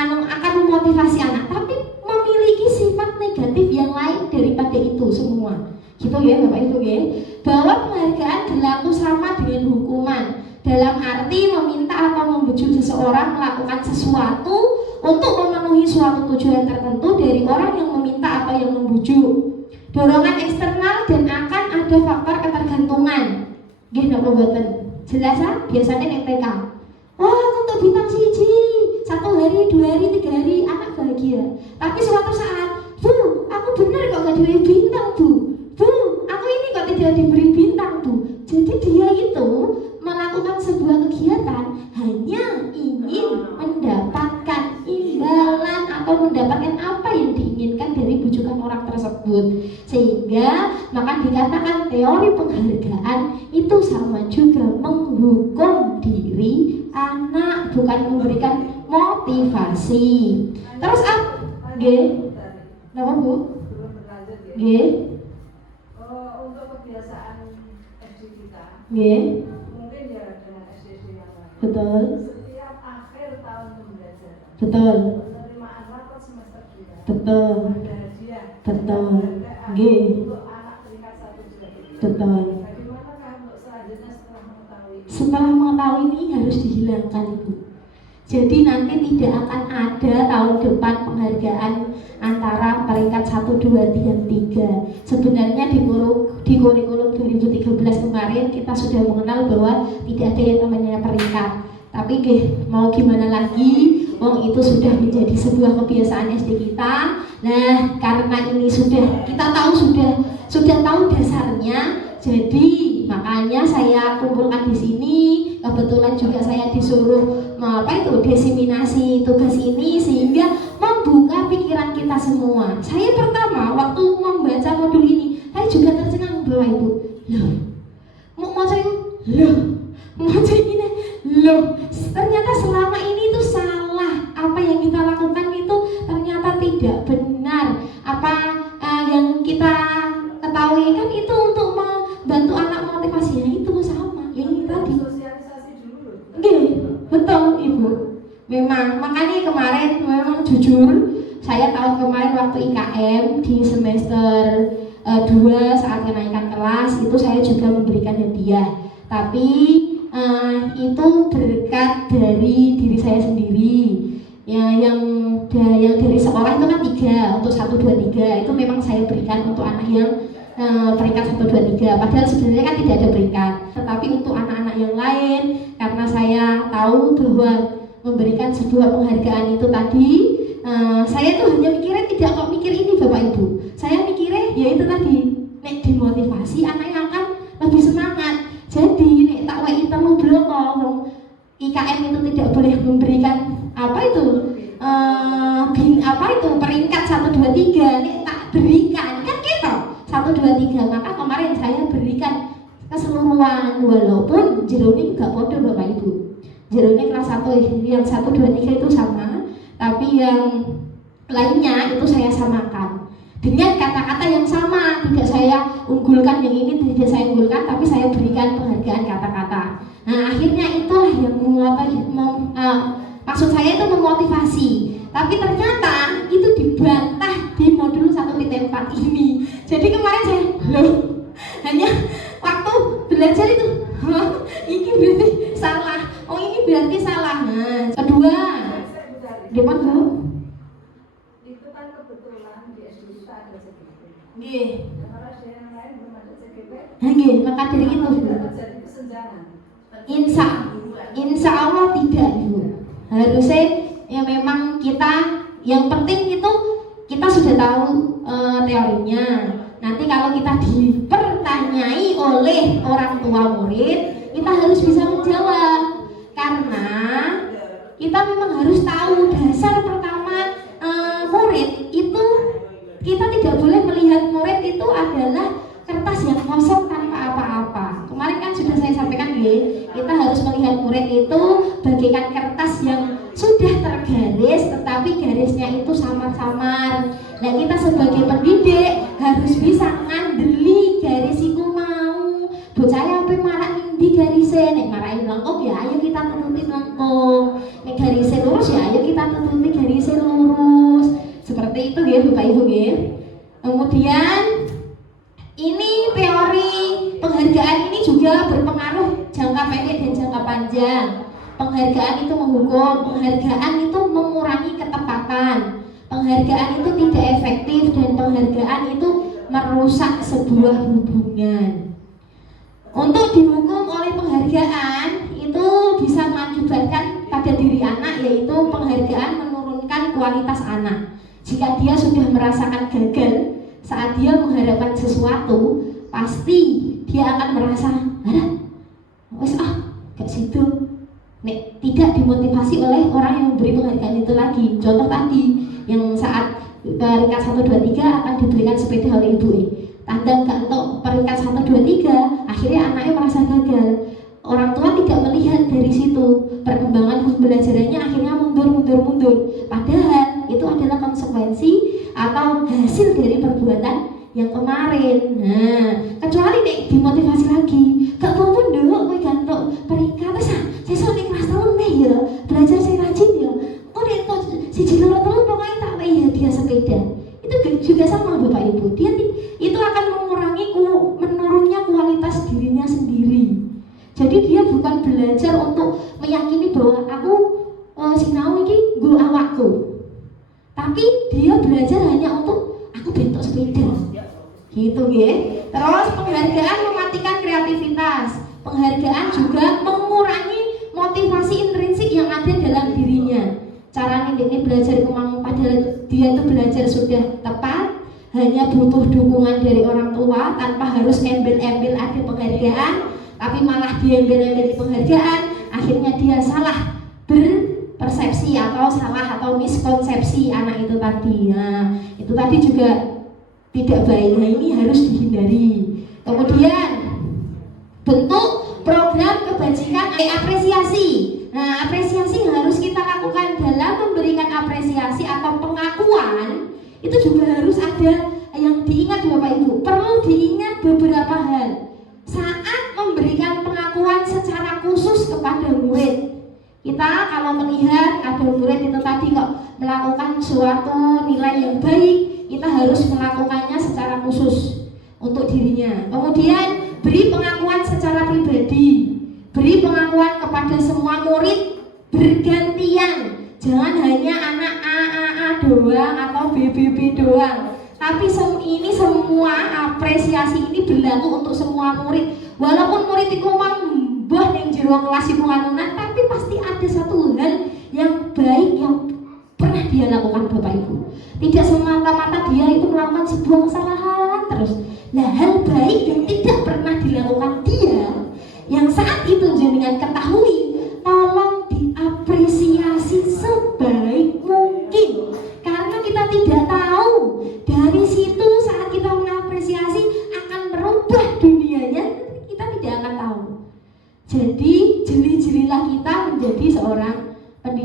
akan memotivasi anak, tapi memiliki sifat negatif yang lain daripada itu semua. Gitu ya Bapak Ibu ya. Bahwa penghargaan berlaku sama dengan hukuman, dalam arti meminta atau membujuk seseorang melakukan sesuatu untuk memenuhi suatu tujuan tertentu dari orang yang meminta atau yang membujuk. Dorongan eksternal dan akan ada faktor ketergantungan. Nggih napa mboten? Jelas biasanya nek TK. Wah, aku untuk bintang siji, 1 hari, 2 hari, 3 hari, anak bahagia. Tapi suatu saat, Bu, aku benar kok gak diberi bintang, Bu. Bu, aku ini kok tidak diberi bintang, Bu. Jadi dia itu melakukan sebuah kegiatan hanya ingin mendapatkan imbalan atau mendapatkan apa yang diinginkan dari bujukan orang tersebut. Sehingga maka dikatakan teori penghargaan itu sama juga menghukum diri anak, bukan memberikan motivasi. Terus Napa Bu? Untuk kebiasaan SD kita, mungkin ya dengan SD yang lain. Betul. Setiap akhir tahun pembelajaran, Betul. penerimaan rapor semester 2, Betul. ada hadiah. Betul. Untuk anak peringkat 1, 2, 3. Betul. Bagaimanakah untuk selanjutnya setelah mengetahui? Setelah mengetahui ini harus dihilangkan, Ibu. Jadi nanti tidak akan ada tahun depan penghargaan antara peringkat 1, 2, dan 3. Sebenarnya di kurikulum 2013 kemarin kita sudah mengenal bahwa tidak ada yang namanya peringkat. Tapi mau gimana lagi, itu sudah menjadi sebuah kebiasaan SD kita. Nah, karena ini kita tahu sudah tahu dasarnya. Jadi makanya saya kumpulkan di sini. Kebetulan juga saya disuruh desiminasi tugas ini sehingga membuka pikiran kita semua. Saya pertama waktu membaca modul ini, saya juga tercengang Bapak Ibu. Ternyata selama ini itu salah. Apa yang kita lakukan itu ternyata tidak benar. Apa yang kita ketahui kan itu untuk membantu anak motivasinya itu sama. Ini tadi. Sosialisasi dulu. Betul Ibu. Memang makanya kemarin memang jujur saya tahun kemarin waktu IKM di semester 2 saat kenaikan kelas itu saya juga memberikan hadiah. Tapi itu berkat dari diri saya sendiri. Yang dari sekolah itu kan 3 untuk 1, 2, 3 itu memang saya berikan untuk anak yang peringkat 1, 2, 3. Padahal sebenarnya kan tidak ada peringkat. Tetapi untuk anak-anak yang lain, karena saya tahu bahwa memberikan sebuah penghargaan itu tadi, saya tuh hanya mikirnya tidak kok mikir ini Bapak Ibu. Saya mikirnya ya itu tadi, nek dimotivasi anaknya akan lebih semangat. Jadi nek tak wae telu bloko IKM itu tidak boleh memberikan peringkat 1, 2, 3. Nek tak 3. Maka kemarin saya berikan keseluruhan, walaupun jerone gak podo Bapak Ibu. Jerone kelas 1, yang 1, 2, 3 itu sama, tapi yang lainnya itu saya samakan dengan kata-kata yang sama. Tidak saya unggulkan yang ini, tidak saya unggulkan, tapi saya berikan penghargaan kata-kata. Nah, akhirnya itulah yang maksud saya itu memotivasi. Tapi ternyata itu dibantah di modul 1.4 ini. Jadi kemarin saya hanya waktu belajar itu, ini berarti salah. Oh, ini berarti salah. Nah, kedua, depan Bu. Itu kan kebetulan di SD kita ada CGP. Nggih. Karena SD yang lain belum ada CGP. Nggih, maka dari itu Bu. Terjadi kesenjangan. Insya Allah tidak Bu. Harusnya ya memang kita yang penting itu kita sudah tahu teorinya. Nanti kalau kita dipertanyai oleh orang tua murid, kita harus bisa menjawab. Karena kita memang harus tahu dasar pertama murid itu, kita tidak boleh melihat murid itu adalah kertas yang kosong tanpa apa-apa. Kemarin kan sudah saya sampaikan kita harus melihat murid itu bagaikan kertas yang sudah tergaris, tetapi garisnya itu samar-samar. Nah, kita sebagai pendidik harus bisa ngandeli garis iku mau. Bocah ape marah ndi garise, nek marahin lengkung ya ayo kita tututi lengkung. Nek garise lurus ya ayo kita tututi garise lurus. Seperti itu ya Bapak Ibu ya. Kemudian ini teori penghargaan ini juga berpengaruh jangka pendek dan jangka panjang. Penghargaan itu menghukum, penghargaan itu mengurangi ketepatan, penghargaan itu tidak efektif, dan penghargaan itu merusak sebuah hubungan. Untuk dihukum oleh penghargaan itu bisa mengakibatkan pada diri anak, yaitu penghargaan menurunkan kualitas anak. Jika dia sudah merasakan gagal saat dia mengharapkan sesuatu, pasti dia akan merasa, gak situ. Nek tidak dimotivasi oleh orang yang memberi penghargaan itu lagi. Contoh tadi yang saat peringkat 1, 2, 3 akan diberikan sepeda oleh ibu. Tanda enggak untuk peringkat 1, 2, 3, akhirnya anaknya merasa gagal. Orang tua tidak melihat dari situ, perkembangan pembelajarannya akhirnya mundur. Padahal itu adalah konsekuensi atau hasil dari perbuatan yang kemarin. Nah, kecuali nek dimotivasi lagi, gak apa-apa nduk kowe gantok peringkat wis sesuk ning kelas 3 nih ya, belajar sing rajin ya. Oh nek siji loro telu pokoke tak wehi hadiah sepeda. Itu juga sama Bapak Ibu. Dia itu akan mengurangi menurunnya kualitas dirinya sendiri. Jadi dia bukan belajar untuk meyakini bahwa aku sinau iki nggo awakku. Tapi dia belajar hanya untuk aku bentuk sepeda. Gitu ya. Terus penghargaan mematikan kreativitas. Penghargaan juga mengurangi motivasi intrinsik yang ada dalam dirinya. Caranya ini belajar kemampuan, padahal dia itu belajar sudah tepat, hanya butuh dukungan dari orang tua tanpa harus embel-embel ada penghargaan, tapi malah dia embel-embel di penghargaan, akhirnya dia salah berpersepsi atau miskonsepsi anak itu tadi. Nah, itu tadi juga tidak baik. Nah, ini harus dihindari. Kemudian bentuk program kebajikan apresiasi. Nah, apresiasi yang harus kita lakukan dalam memberikan apresiasi atau pengakuan itu juga harus ada yang diingat Bapak Ibu. Perlu diingat beberapa hal saat memberikan pengakuan secara khusus kepada murid. Kita kalau melihat ada murid itu tadi kok melakukan suatu nilai yang baik, kita harus melakukannya secara khusus untuk dirinya. Kemudian beri pengakuan secara pribadi. Beri pengakuan kepada semua murid bergantian. Jangan hanya anak A doang atau B doang. Tapi ini semua apresiasi ini berlaku untuk semua murid. Walaupun murid itu mbah ning jero kelas iku anunan, tapi pasti ada satu hal yang baik yang pernah dia lakukan Bapak Ibu. Tidak semata-mata dia itu melakukan sebuah kesalahan terus. Nah, hal baik yang tidak pernah dilakukan dia, yang saat itu jenengan ketahui, tolong diapresiasi sebaik mungkin. Karena kita tidak tahu dari situ saat kita mengapresiasi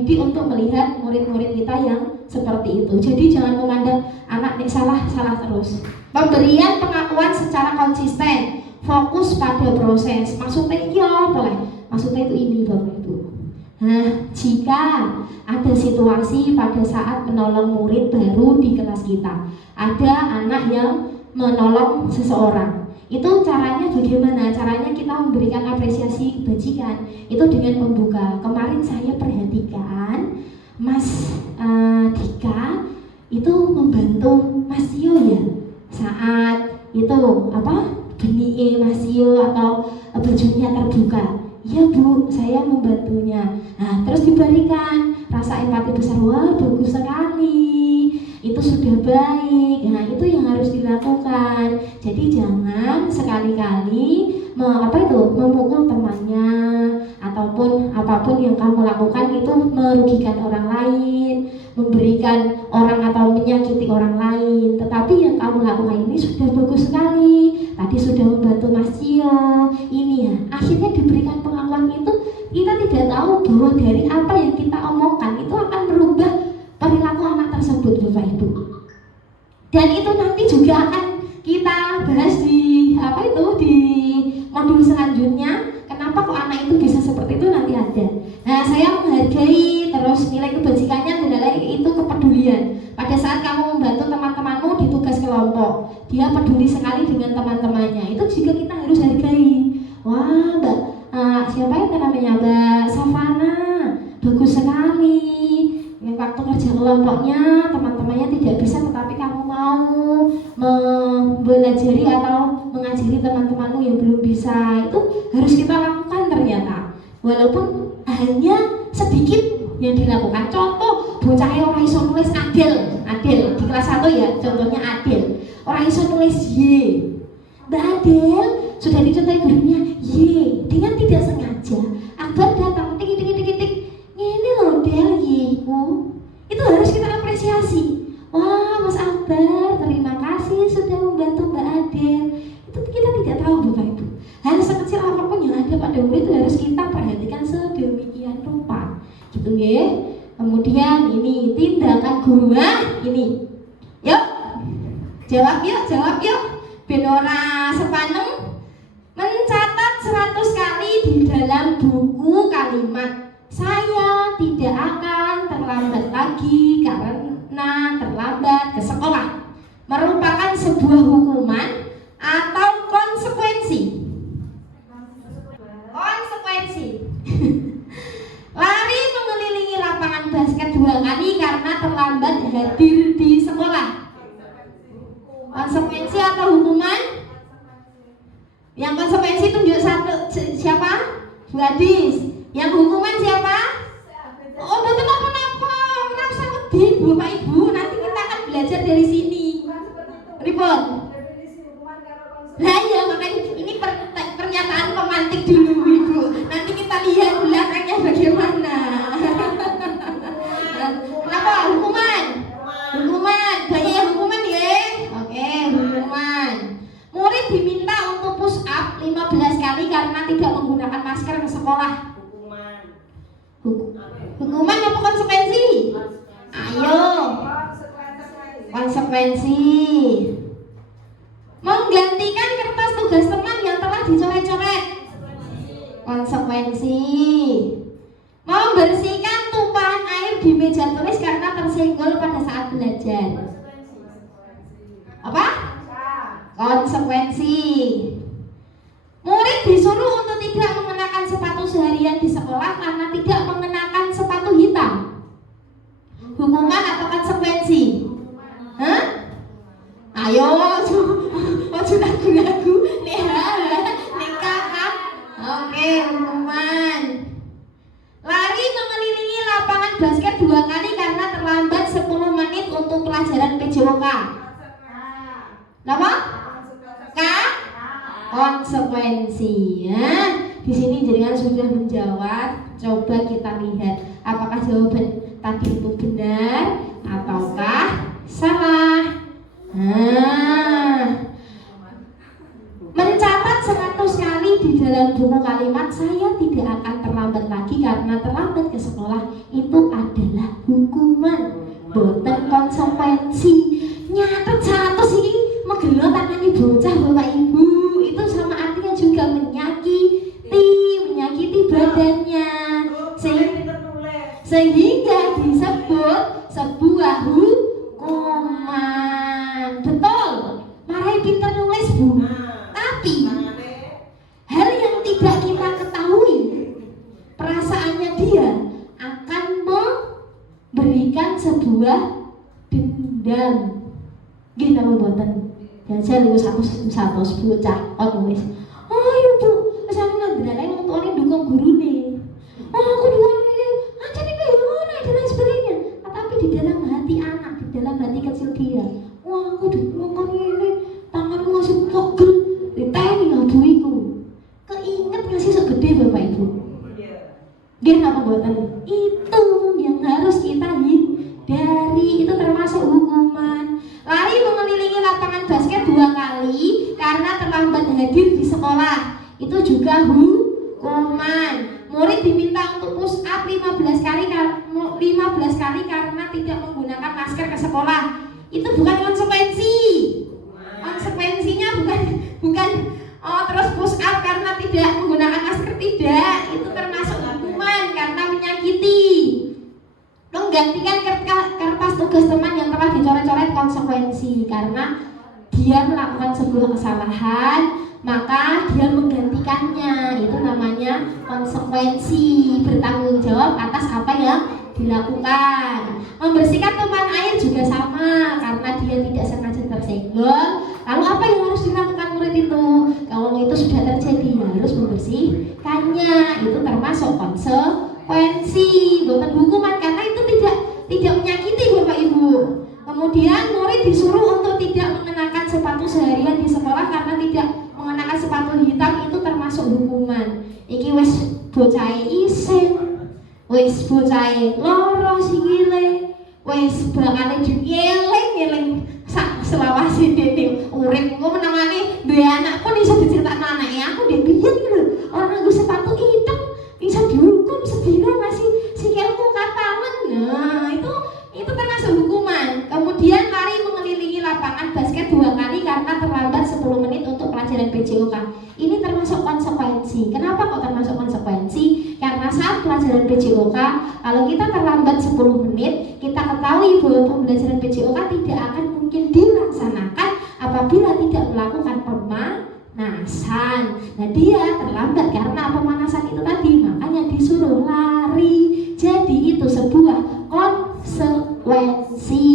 didik untuk melihat murid-murid kita yang seperti itu. Jadi jangan memandang anak nek salah terus. Pemberian pengakuan secara konsisten, fokus pada proses. Maksudnya iki apa le? Maksudnya itu ini Bapak Ibu. Nah, jika ada situasi pada saat menolong murid baru di kelas kita, ada anak yang menolong seseorang, itu caranya bagaimana? Caranya kita memberikan apresiasi kebajikan itu dengan membuka. Kemarin saya perhatikan Mas Dika itu membantu Mas Tio ya saat itu benih Mas Tio atau bajunya terbuka. Ya Bu, saya membantunya. Nah, terus diberikan rasa empati besar. Wah, bagus sekali. Itu sudah baik. Nah, itu yang harus dilakukan. Jadi jangan sekali-kali memukul temannya ataupun apapun yang kamu lakukan itu merugikan orang lain, memberikan orang atau menyakiti orang lain. Tetapi yang kamu lakukan ini sudah bagus sekali. Tadi sudah membantu Mas Cio. Ini ya, akhirnya diberikan pengakuan itu, kita tidak tahu bahwa dari apa yang kita omongkan itu akan merubah perilaku anak tersebut, Bapak Ibu. Dan itu nanti juga akan kita bahas di di modul selanjutnya. Kenapa kok anak itu bisa seperti itu nanti ada. Nah, saya menghargai terus nilai kebajikannya adalah itu kepedulian. Pada saat kamu membantu teman-temanmu di tugas kelompok, dia peduli sekali dengan teman-temannya. Itu juga kita harus hargai. Wah, Mbak, siapa itu namanya Mbak Savana, bagus sekali. Waktu kerja kelompoknya teman-temannya tidak bisa, tetapi kamu mau mempelajari atau mengajari teman-temanmu yang belum bisa. Itu harus kita lakukan ternyata, walaupun hanya sedikit yang dilakukan. Contoh, bocahnya orang iso nulis Adel di kelas 1 ya, contohnya Adel orang iso nulis Y. Mbak Adel sudah dicontohi gurunya Y, dengan tidak sengaja Akbar datang tik ini loh Del Y itu harus kita apresiasi. Wah, Mas Akbar, terima kasih sudah membantu Mbak Adel. Itu kita tidak tahu Bapak Ibu, hal sekecil apapun yang ada pada murid itu harus kita perhatikan sedemikian rupa gitu ya. Kemudian ini tindakan guru ini. Yuk jawab yuk. Benora sepaneng mencatat 100 kali di dalam buku kalimat saya tidak akan terlambat lagi karena terlambat ke sekolah merupakan sebuah hukuman atau konsekuensi. Lari mengelilingi lapangan basket 2 kali karena terlambat hadir di sekolah. Konsekuensi atau hukuman? Yang konsekuensi tunjuk satu siapa? Bu Adis. Yang hukuman siapa? Oh, betul apa-apa. Kenapa sedih Bapak Ibu? Nanti kita akan belajar dari sini. Ribon. Nah ya, makanya ini pernyataan pemantik dulu Ibu. Nanti kita lihat belakangnya bagaimana. Kenapa? Hukuman. Banyak hukuman ya. Oke, hukuman. Murid diminta untuk push up 15 kali karena tidak menggunakan masker ke sekolah. Hukuman apa konsekuensi? Ayo. Konsekuensi. Menggantikan kertas tugas teman yang telah dicoret-coret. Konsekuensi. Membersihkan tumpahan air di meja tulis karena tersenggol pada saat belajar. Apa? Konsekuensi. Murid disuruh untuk tidak mengenakan sepatu seharian di sekolah karena tidak mengenakan sepatu hitam. Hukuman atau konsekuensi? Hah? Ayo, sudah ragu-ragu. Nih kakak. Oke, hukuman. Lari mengelilingi lapangan basket 2 kali karena terlambat 10 menit untuk pelajaran PJOK. Kenapa? Konsekuensi ya. Di sini jenengan sudah menjawab. Coba kita lihat apakah jawaban tadi itu benar ataukah salah. Mencatat 100 kali di dalam buku kalimat saya tidak akan terlambat lagi karena terlambat ke sekolah itu konsekuensi. Nyatet satu sih megelo tangannya bocah Bapak Ibu, itu sama artinya juga menyakiti badannya, sehingga disebut sebuah hukuman. Betul, Marai pinter nulis Bu, tapi hal yang tidak kita ketahui, perasaannya dia akan memberikan sebuah dendam. Gini apa buatan? Jajal itu satu bocah nulis. Oh iya Bu, saya nanti wong tuane dukung gurune. Oh aku dukung ini, aja nih kayak dan lain sebagainya. Tetapi di dalam hati anak, di dalam hati kecil dia, wah aku dukung ini, tanganmu masih pegel, diteni ngabuiku. Keinget ngasih segede Bapak Ibu. Dia apa buatan? Itu yang harus kita hindari, itu termasuk hukuman. Lari mengelilingi lapangan basket 2 kali karena terlambat hadir di sekolah, itu juga hukuman. Murid diminta untuk push up 15 kali karena tidak menggunakan masker ke sekolah. Itu bukan konsekuensi. Konsekuensinya bukan terus push up karena tidak menggunakan masker, tidak. Itu termasuk hukuman karena menyakiti. Menggantikan kertas tugas teman yang telah dicoret-coret konsekuensi, karena dia melakukan sebuah kesalahan maka dia menggantikannya, itu namanya konsekuensi, bertanggung jawab atas apa yang dilakukan. Membersihkan tumpahan air juga sama, karena dia tidak sengaja tersenggol. Lalu apa yang harus dilakukan murid itu? Kalau itu sudah terjadi, harus membersihkannya, itu termasuk konsekuensi, bukan hukuman, karena itu tidak menyakiti Bapak Ibu. Kemudian murid disuruh untuk tidak mengenakan sepatu seharian di sekolah karena tidak mengenakan sepatu hitam, itu termasuk hukuman. Iki wis bocahe isin, wis bocahe loro sikile, wis bakale dieling-eling sak selawase dene urip. Engko menangane duwe anak pun iso diceritakno anake aku ndek biyen lho, ora nganggo sepatu hitam bisa dihukum sedina masih sikilmu kapalan. Nah, itu termasuk hukuman. Kemudian lari mengelilingi lapangan basket 2 kali karena terlambat 10 menit untuk pelajaran PJOK. Ini termasuk konsekuensi. Kenapa kok termasuk konsekuensi? Karena saat pelajaran PJOK, kalau kita terlambat 10 menit, kita ketahui bahwa pembelajaran PJOK tidak akan mungkin dilaksanakan apabila tidak melakukan pemanasan. Nah, dia terlambat karena pemanasan itu tadi, makanya disuruh lari. Jadi itu sebuah konsekuensi,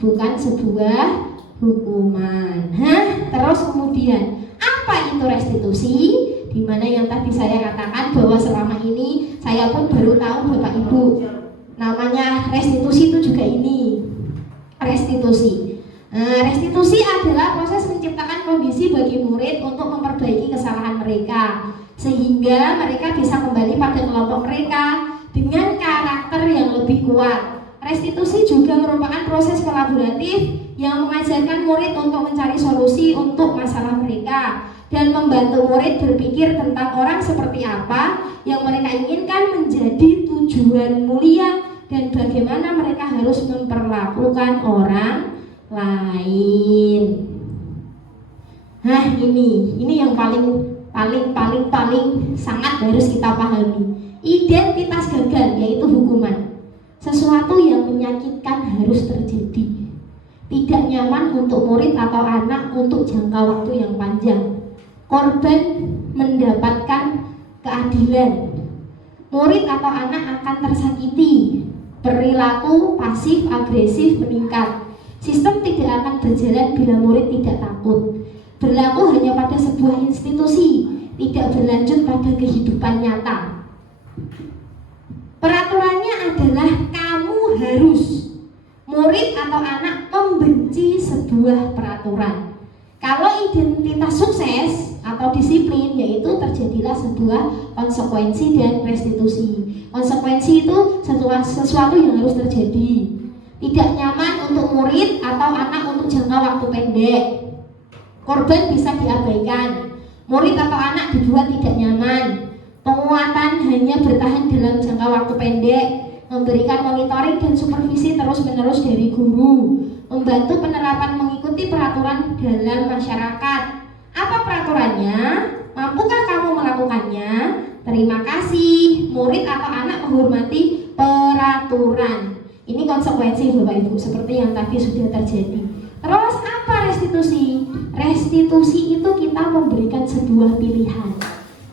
bukan sebuah hukuman. Terus kemudian apa itu restitusi? Dimana yang tadi saya katakan bahwa selama ini saya pun baru tahu Bapak Ibu, namanya restitusi itu juga ini restitusi. Restitusi adalah proses menciptakan kondisi bagi murid untuk memperbaiki kesalahan mereka sehingga mereka bisa kembali pada kelompok mereka dengan karakter yang lebih kuat. Restitusi juga merupakan proses kolaboratif yang mengajarkan murid untuk mencari solusi untuk masalah mereka dan membantu murid berpikir tentang orang seperti apa yang mereka inginkan menjadi tujuan mulia dan bagaimana mereka harus memperlakukan orang lain. Nah, ini yang paling sangat harus kita pahami. Identitas gagal yaitu hukuman. Sesuatu yang menyakitkan harus terjadi. Tidak nyaman untuk murid atau anak untuk jangka waktu yang panjang. Korban mendapatkan keadilan. Murid atau anak akan tersakiti. Perilaku pasif agresif meningkat. Sistem tidak akan berjalan bila murid tidak takut. Berlaku hanya pada sebuah institusi, tidak berlanjut pada kehidupan nyata. Peraturannya adalah kamu harus, murid atau anak membenci sebuah peraturan. Kalau identitas sukses atau disiplin, yaitu terjadilah sebuah konsekuensi dan restitusi. Konsekuensi itu sesuatu yang harus terjadi. Tidak nyaman untuk murid atau anak untuk jangka waktu pendek. Korban bisa diabaikan. Murid atau anak dibuat tidak nyaman. Penguatan hanya bertahan dalam jangka waktu pendek. memberikan monitoring dan supervisi terus-menerus dari guru, membantu penerapan mengikuti peraturan dalam masyarakat. Apa peraturannya? Mampukah kamu melakukannya? Terima kasih. Murid atau anak menghormati peraturan. Ini konsekuensi Bapak Ibu, seperti yang tadi sudah terjadi. Terus apa restitusi? Restitusi itu kita memberikan sebuah pilihan.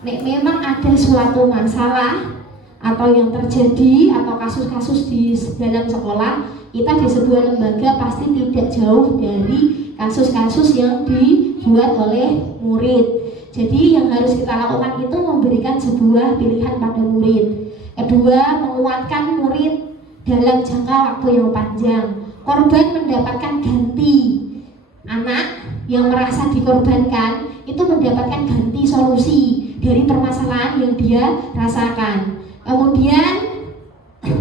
Nek memang ada suatu masalah atau yang terjadi atau kasus-kasus di dalam sekolah, kita di sebuah lembaga pasti tidak jauh dari kasus-kasus yang dibuat oleh murid. Jadi yang harus kita lakukan itu memberikan sebuah pilihan pada murid. Kedua, menguatkan murid dalam jangka waktu yang panjang. Korban mendapatkan ganti. Anak yang merasa dikorbankan itu mendapatkan ganti solusi dari permasalahan yang dia rasakan. Kemudian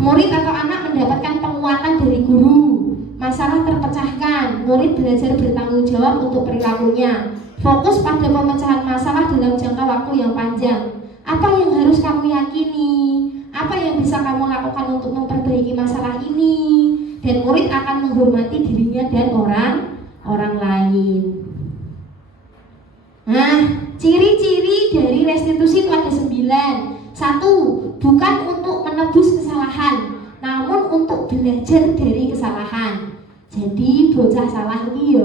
murid atau anak mendapatkan penguatan dari guru. Masalah terpecahkan, murid belajar bertanggung jawab untuk perilakunya. Fokus pada pemecahan masalah dalam jangka waktu yang panjang. Apa yang harus kamu yakini? Apa yang bisa kamu lakukan untuk memperbaiki masalah ini? Dan murid akan menghormati dirinya dan orang lain. Nah, ciri-ciri dari restitusi itu ada 9. 1. Bukan untuk menebus kesalahan, namun untuk belajar dari kesalahan. Jadi bocah salah ini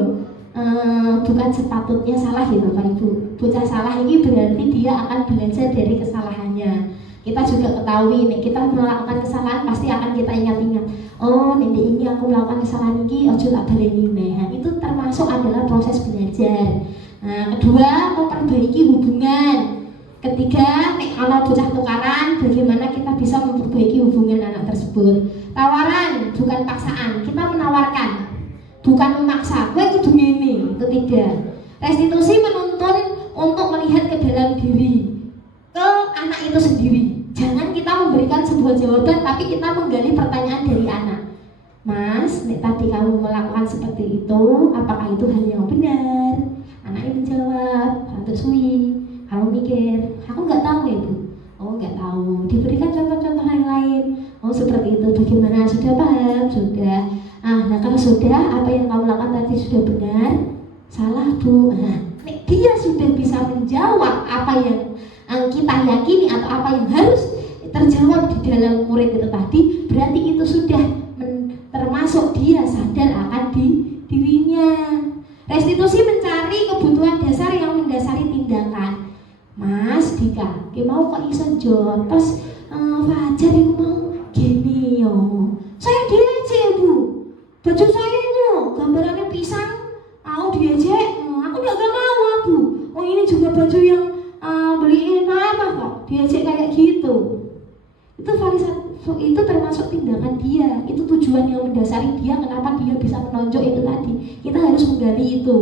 bukan sepatutnya salah ya Bapak Ibu. Bocah salah ini berarti dia akan belajar dari kesalahannya. Kita juga ketahui nih, kita melakukan kesalahan pasti akan kita ingat-ingat. Oh, ini aku melakukan kesalahan ini, ojo tak baleni neh. Itu termasuk adalah proses belajar. Nah, kedua, memperbaiki hubungan. Ketiga, kalau bocah tukaran, bagaimana kita bisa memperbaiki hubungan anak tersebut. Tawaran, bukan paksaan. Kita menawarkan, bukan memaksa. Gue kudu ngene. Ketiga, restitusi menuntun untuk melihat ke dalam diri, ke anak itu sendiri. Jangan kita memberikan sebuah jawaban, tapi kita menggali pertanyaan dari anak. Mas, tadi kamu melakukan seperti itu, apakah itu hal yang benar? Anaknya menjawab, Tante Sui, kamu mikir, aku nggak tahu ya Bu. Oh, nggak tahu. Diberikan contoh-contoh yang lain. Oh, seperti itu. Bagaimana? Sudah paham? Sudah. Nah kalau sudah, apa yang kamu lakukan tadi sudah benar? Salah Bu. Nah, dia sudah bisa menjawab apa yang kita yakini atau apa yang harus terjawab di dalam murid itu tadi, berarti itu sudah termasuk dia sadar akan dirinya. Restitusi mencari kebutuhan dasar yang mendasari tindakan. Mas Dika, mau kok iso jotos Fajar itu mau gini yo. Saya diajak Bu, baju saya itu gambarannya pisang, mau diajak, aku gak mau Bu. Oh ini juga baju yang beliin apa kok diajak kayak gitu. Itu termasuk tindakan dia. Itu tujuan yang mendasari dia kenapa dia bisa menonjok itu tadi. Kita harus menggali itu.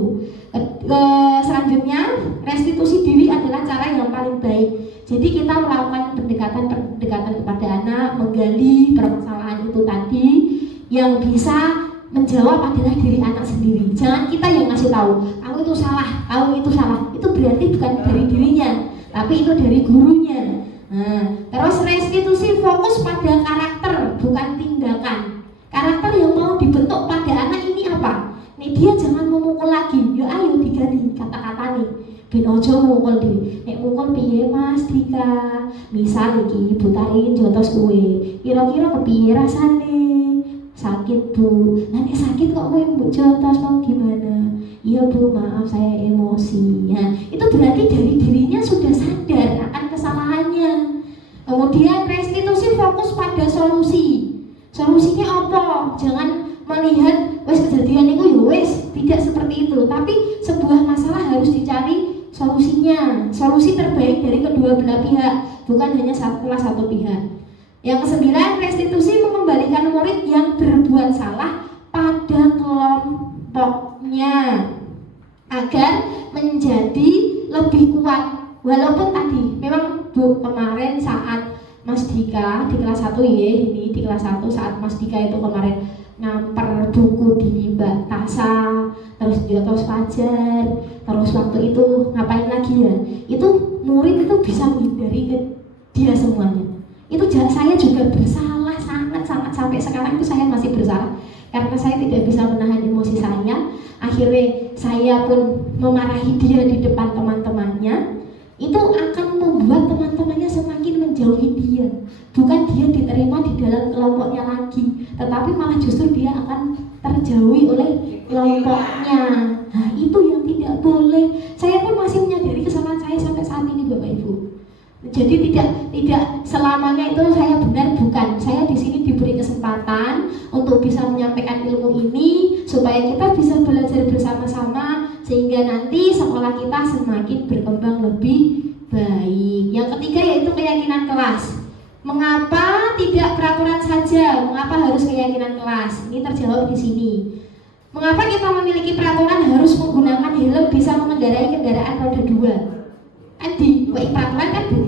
Selanjutnya, restitusi diri adalah cara yang paling baik. Jadi kita melakukan pendekatan kepada anak, menggali permasalahan itu tadi. Yang bisa menjawab adalah diri anak sendiri. Jangan kita yang ngasih tahu, kamu itu salah, kamu itu salah. Itu berarti bukan dari dirinya, tapi itu dari gurunya. Nah, terus restitusi fokus pada karakter, bukan tindakan. Karakter yang mau dibentuk pada anak ini apa? Nih dia jangan memukul lagi. Yo ayo diganti kata-kata nih. Ben ojo mukul dhewe. Nek mukul piye Mas Dika? Misal iki butarin jotos kue. Kira-kira kepiye rasane? Sakit Bu. Nah nek sakit kok kowe mbok jotos mau gimana? Iya Bu, maaf saya emosi. Nah, itu berarti dari dirinya sudah sadar akan kesalahannya. Kemudian restitusi fokus pada solusi. Solusinya apa? Jangan melihat wes kejadian itu ya wes, tidak seperti itu. Tapi sebuah masalah harus dicari solusinya. Solusi terbaik dari kedua belah pihak, bukan hanya salah satu pihak. Yang ke-9, restitusi mengembalikan murid yang berbuat salah pada kelompoknya agar menjadi lebih kuat. Walaupun tadi memang Bu kemarin saat Mas Dika di kelas 1 ya, ini di kelas 1 saat Mas Dika itu kemarin ngamper buku di Mbak Tasa, terus jotos Fajar, terus waktu itu ngapain lagi ya? Itu murid itu bisa menghindari ke dia semuanya. Itu saya juga bersalah, sangat sangat sampai sekarang itu saya masih bersalah karena saya tidak bisa menahan emosi saya. Akhirnya saya pun memarahi dia di depan teman-temannya. Itu akan membuat teman-temannya semakin menjauhi dia. Bukan dia diterima di dalam kelompoknya lagi, tetapi malah justru dia akan terjauhi oleh kelompoknya. Nah, itu yang tidak boleh. Saya pun masih menyadari kesalahan saya sampai saat ini, Bapak Ibu. Jadi tidak selamanya itu saya benar, bukan. Saya di sini diberi kesempatan untuk bisa menyampaikan ilmu ini supaya kita bisa belajar bersama-sama sehingga nanti sekolah kita semakin berkembang lebih baik. Yang ketiga yaitu keyakinan kelas. Mengapa tidak peraturan saja? Mengapa harus keyakinan kelas? Ini terjawab di sini. Mengapa kita memiliki peraturan harus menggunakan helm bisa mengendarai kendaraan roda 2? Kan di peraturan kan Bu,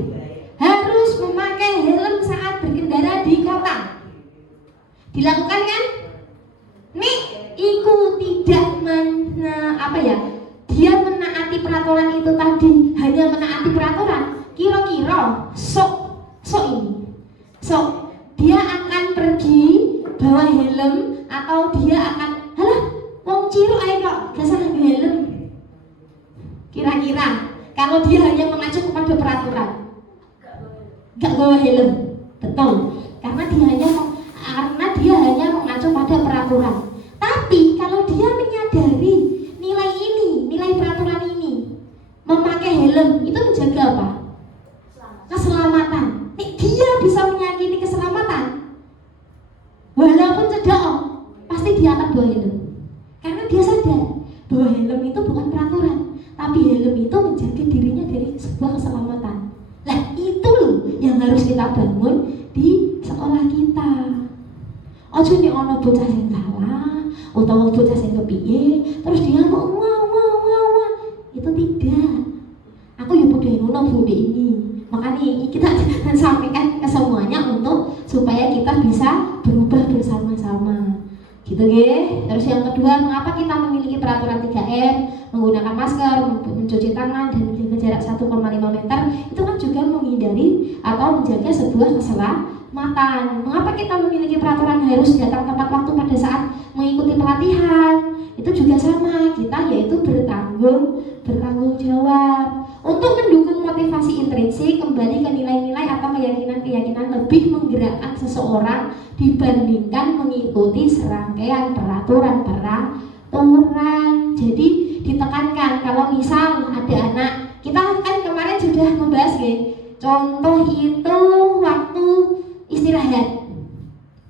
harus memakai helm saat berkendara di kota. Dilakukan kan? Nih, iku tidak dia menaati peraturan itu tadi, hanya menaati peraturan. Kira-kira dia akan pergi bawa helm atau dia akan wong ciru ae kok gak usah helm. Kira-kira kalau dia hanya mengacu kepada peraturan, gak bawa helm, betul? Karena dia hanya mengacu pada peraturan. Tapi kalau dia menyadari nilai peraturan ini, memakai helm itu menjaga apa? Keselamatan. Dia bisa meyakini keselamatan. Walaupun cedok, pasti dia akan bawa helm. Karena dia sadar bahwa helm itu bukan peraturan, tapi helm itu menjaga dirinya dari sebuah keselamatan. Nah, itu loh yang harus kita bangun di sekolah kita. Ojo nek ana bocah sing salah utawa bocah sing kepiye terus dia mau wah. Itu tidak. Aku ya podo ngono Bu ini. Makanya kita sampaikan ke semuanya untuk supaya kita bisa berubah bersama-sama. Gitu nggih. Terus yang kedua, mengapa kita memiliki peraturan 3M, menggunakan masker, mencuci tangan dan menjaga jarak 1,5 meter? Itu kan juga menghindari atau menjaga sebuah keselamatan. Mengapa kita memiliki peraturan harus datang tepat waktu pada saat mengikuti pelatihan? Itu juga sama, kita yaitu bertanggung jawab. Untuk mendukung motivasi intrinsik, kembali ke nilai-nilai atau keyakinan lebih menggerakkan seseorang dibandingkan mengikuti serangkaian peraturan. Jadi ditekankan kalau misal ada anak, kita kan kemarin sudah membahas contoh itu waktu istirahat.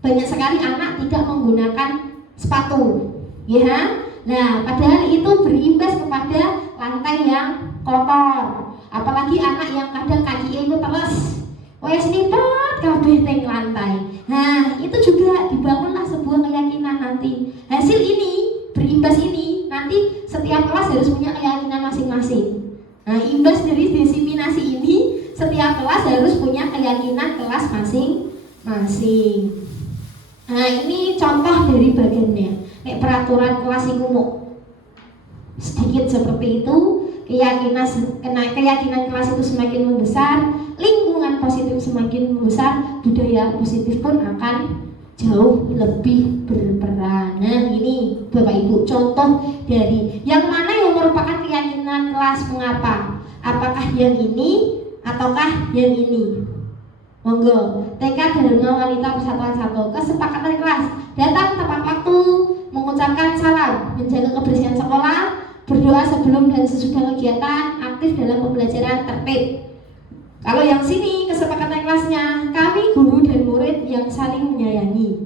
Banyak sekali anak tidak menggunakan sepatu, ya. Nah, padahal itu berimbas kepada lantai yang kotor. Apalagi anak yang kadang kakinya itu teles, wes nipet kabeh teng lantai. Nah, itu juga dibangunlah sebuah keyakinan nanti. Hasil ini, berimbas ini, nanti setiap kelas harus punya keyakinan masing-masing. Nah, imbas dari diseminasi ini, setiap kelas harus punya keyakinan kelas masing-masing. Nah, ini contoh dari bagiannya. Peraturan kelas itu sedikit seperti itu, keyakinan kelas itu semakin membesar, lingkungan positif semakin membesar, budaya positif pun akan jauh lebih berperan. Nah, ini Bapak Ibu contoh dari yang mana yang merupakan keyakinan kelas. Mengapa? Apakah yang ini ataukah yang ini? Monggo. TK Dharma Wanita Persatuan 1. Kesepakatan kelas, datang tepat waktu, mengucapkan salam, menjaga kebersihan sekolah, berdoa sebelum dan sesudah kegiatan, aktif dalam pembelajaran, tertib. Kalau yang sini kesepakatan kelasnya, kami guru dan murid yang saling menyayangi.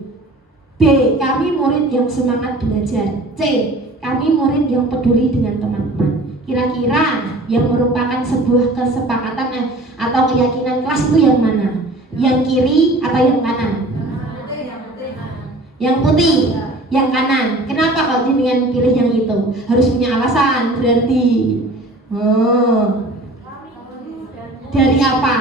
B, kami murid yang semangat belajar. C, kami murid yang peduli dengan teman-teman. Kira-kira yang merupakan sebuah kesepakatan atau keyakinan kelas itu yang mana? Yang kiri atau yang kanan? Yang putih, yang kanan. Kenapa kalau jenengan pilih yang itu? Harus punya alasan berarti. Dari apa?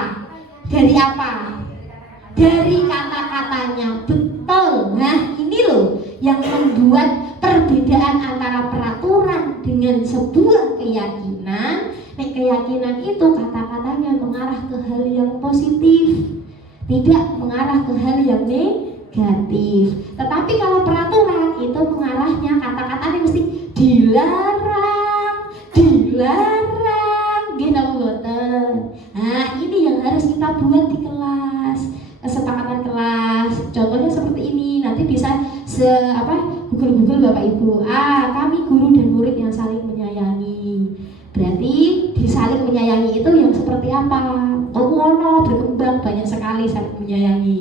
Dari kata-katanya. Betul. Nah, ini loh yang membuat perbedaan antara peraturan dengan sebuah keyakinan. Keyakinan itu kata-katanya mengarah ke hal yang positif, tidak mengarah ke hal yang negatif. negatif. Tetapi kalau peraturan itu mengarahnya kata-katanya mesti dilarang, gitu boten. Nah, ini yang harus kita buat di kelas, kesepakatan kelas. Contohnya seperti ini, nanti bisa Google Bapak Ibu. Kami guru dan murid yang saling menyayangi. Berarti disaling menyayangi itu yang seperti apa? Ono berkembang banyak sekali saling menyayangi.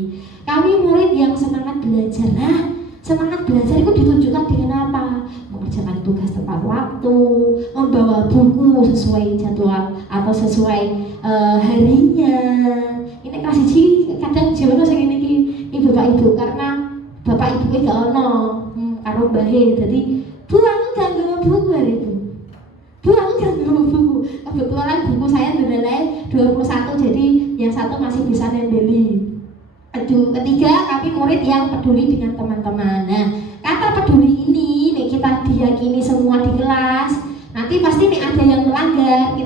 Kami murid yang semangat belajar. Nah, semangat belajar itu ditunjukkan dengan apa? Mengerjakan tugas tepat waktu, membawa buku sesuai jadwal atau sesuai harinya. Ini kelas 1 kadang jawabannya sing ngene iki, Ibu Bapak Ibu, karena Bapak Ibu gak ono karo mbahe. Jadi, Bu aku gak nggawa buku hari Ibu. Bu aku gak nggawa buku. Kebetulan buku saya nilai 21, jadi yang satu masih bisa nembeli. Ketiga, kami murid yang peduli dengan teman-teman. Nah, kata peduli ini nih kita diyakini semua di kelas. Nanti pasti nih ada yang melanggar,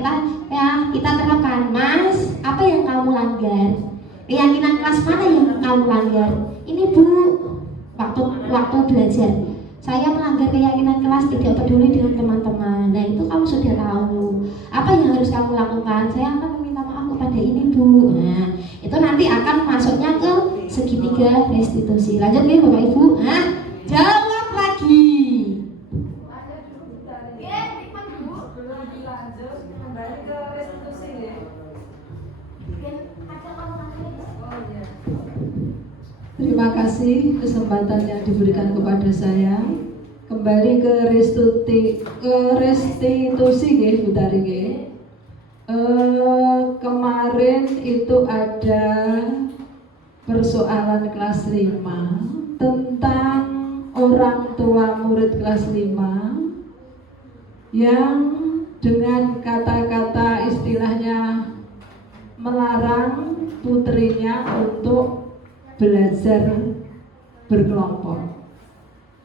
kita terapkan, Mas, apa yang kamu langgar? Keyakinan kelas mana yang kamu langgar? Ini Bu, waktu belajar saya melanggar keyakinan kelas, tidak peduli dengan teman-teman. Nah, itu kamu sudah tahu. Apa yang harus kamu lakukan? Saya akan meminta maaf kepada ini Bu. Nah, itu nanti akan masuknya ke segitiga restitusi. Lanjut nih Bapak Ibu. Nah, jawab lagi. Ada dulu bentar ini. Belum dilanjut, kembali ke restitusi ya. Oh iya. Terima kasih kesempatan yang diberikan kepada saya. Kembali ke restitusi nggih, Bu Tari nggih. Kemarin itu ada persoalan kelas 5 tentang orang tua murid kelas 5 yang dengan kata-kata istilahnya melarang putrinya untuk belajar berkelompok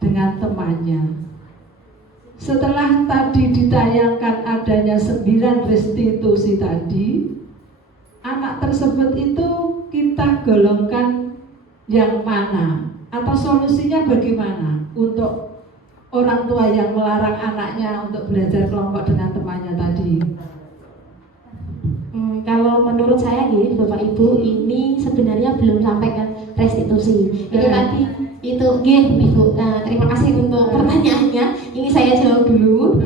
dengan temannya. Setelah tadi ditayangkan adanya 9 restitusi tadi, anak tersebut itu kita golongkan yang mana? Atau solusinya bagaimana untuk orang tua yang melarang anaknya untuk belajar kelompok dengan temannya tadi? Kalau menurut saya nih Bapak Ibu, ini sebenarnya belum sampai ke restitusi. Ini tadi itu Ibu. Terima kasih untuk pertanyaannya. Ini saya jawab dulu.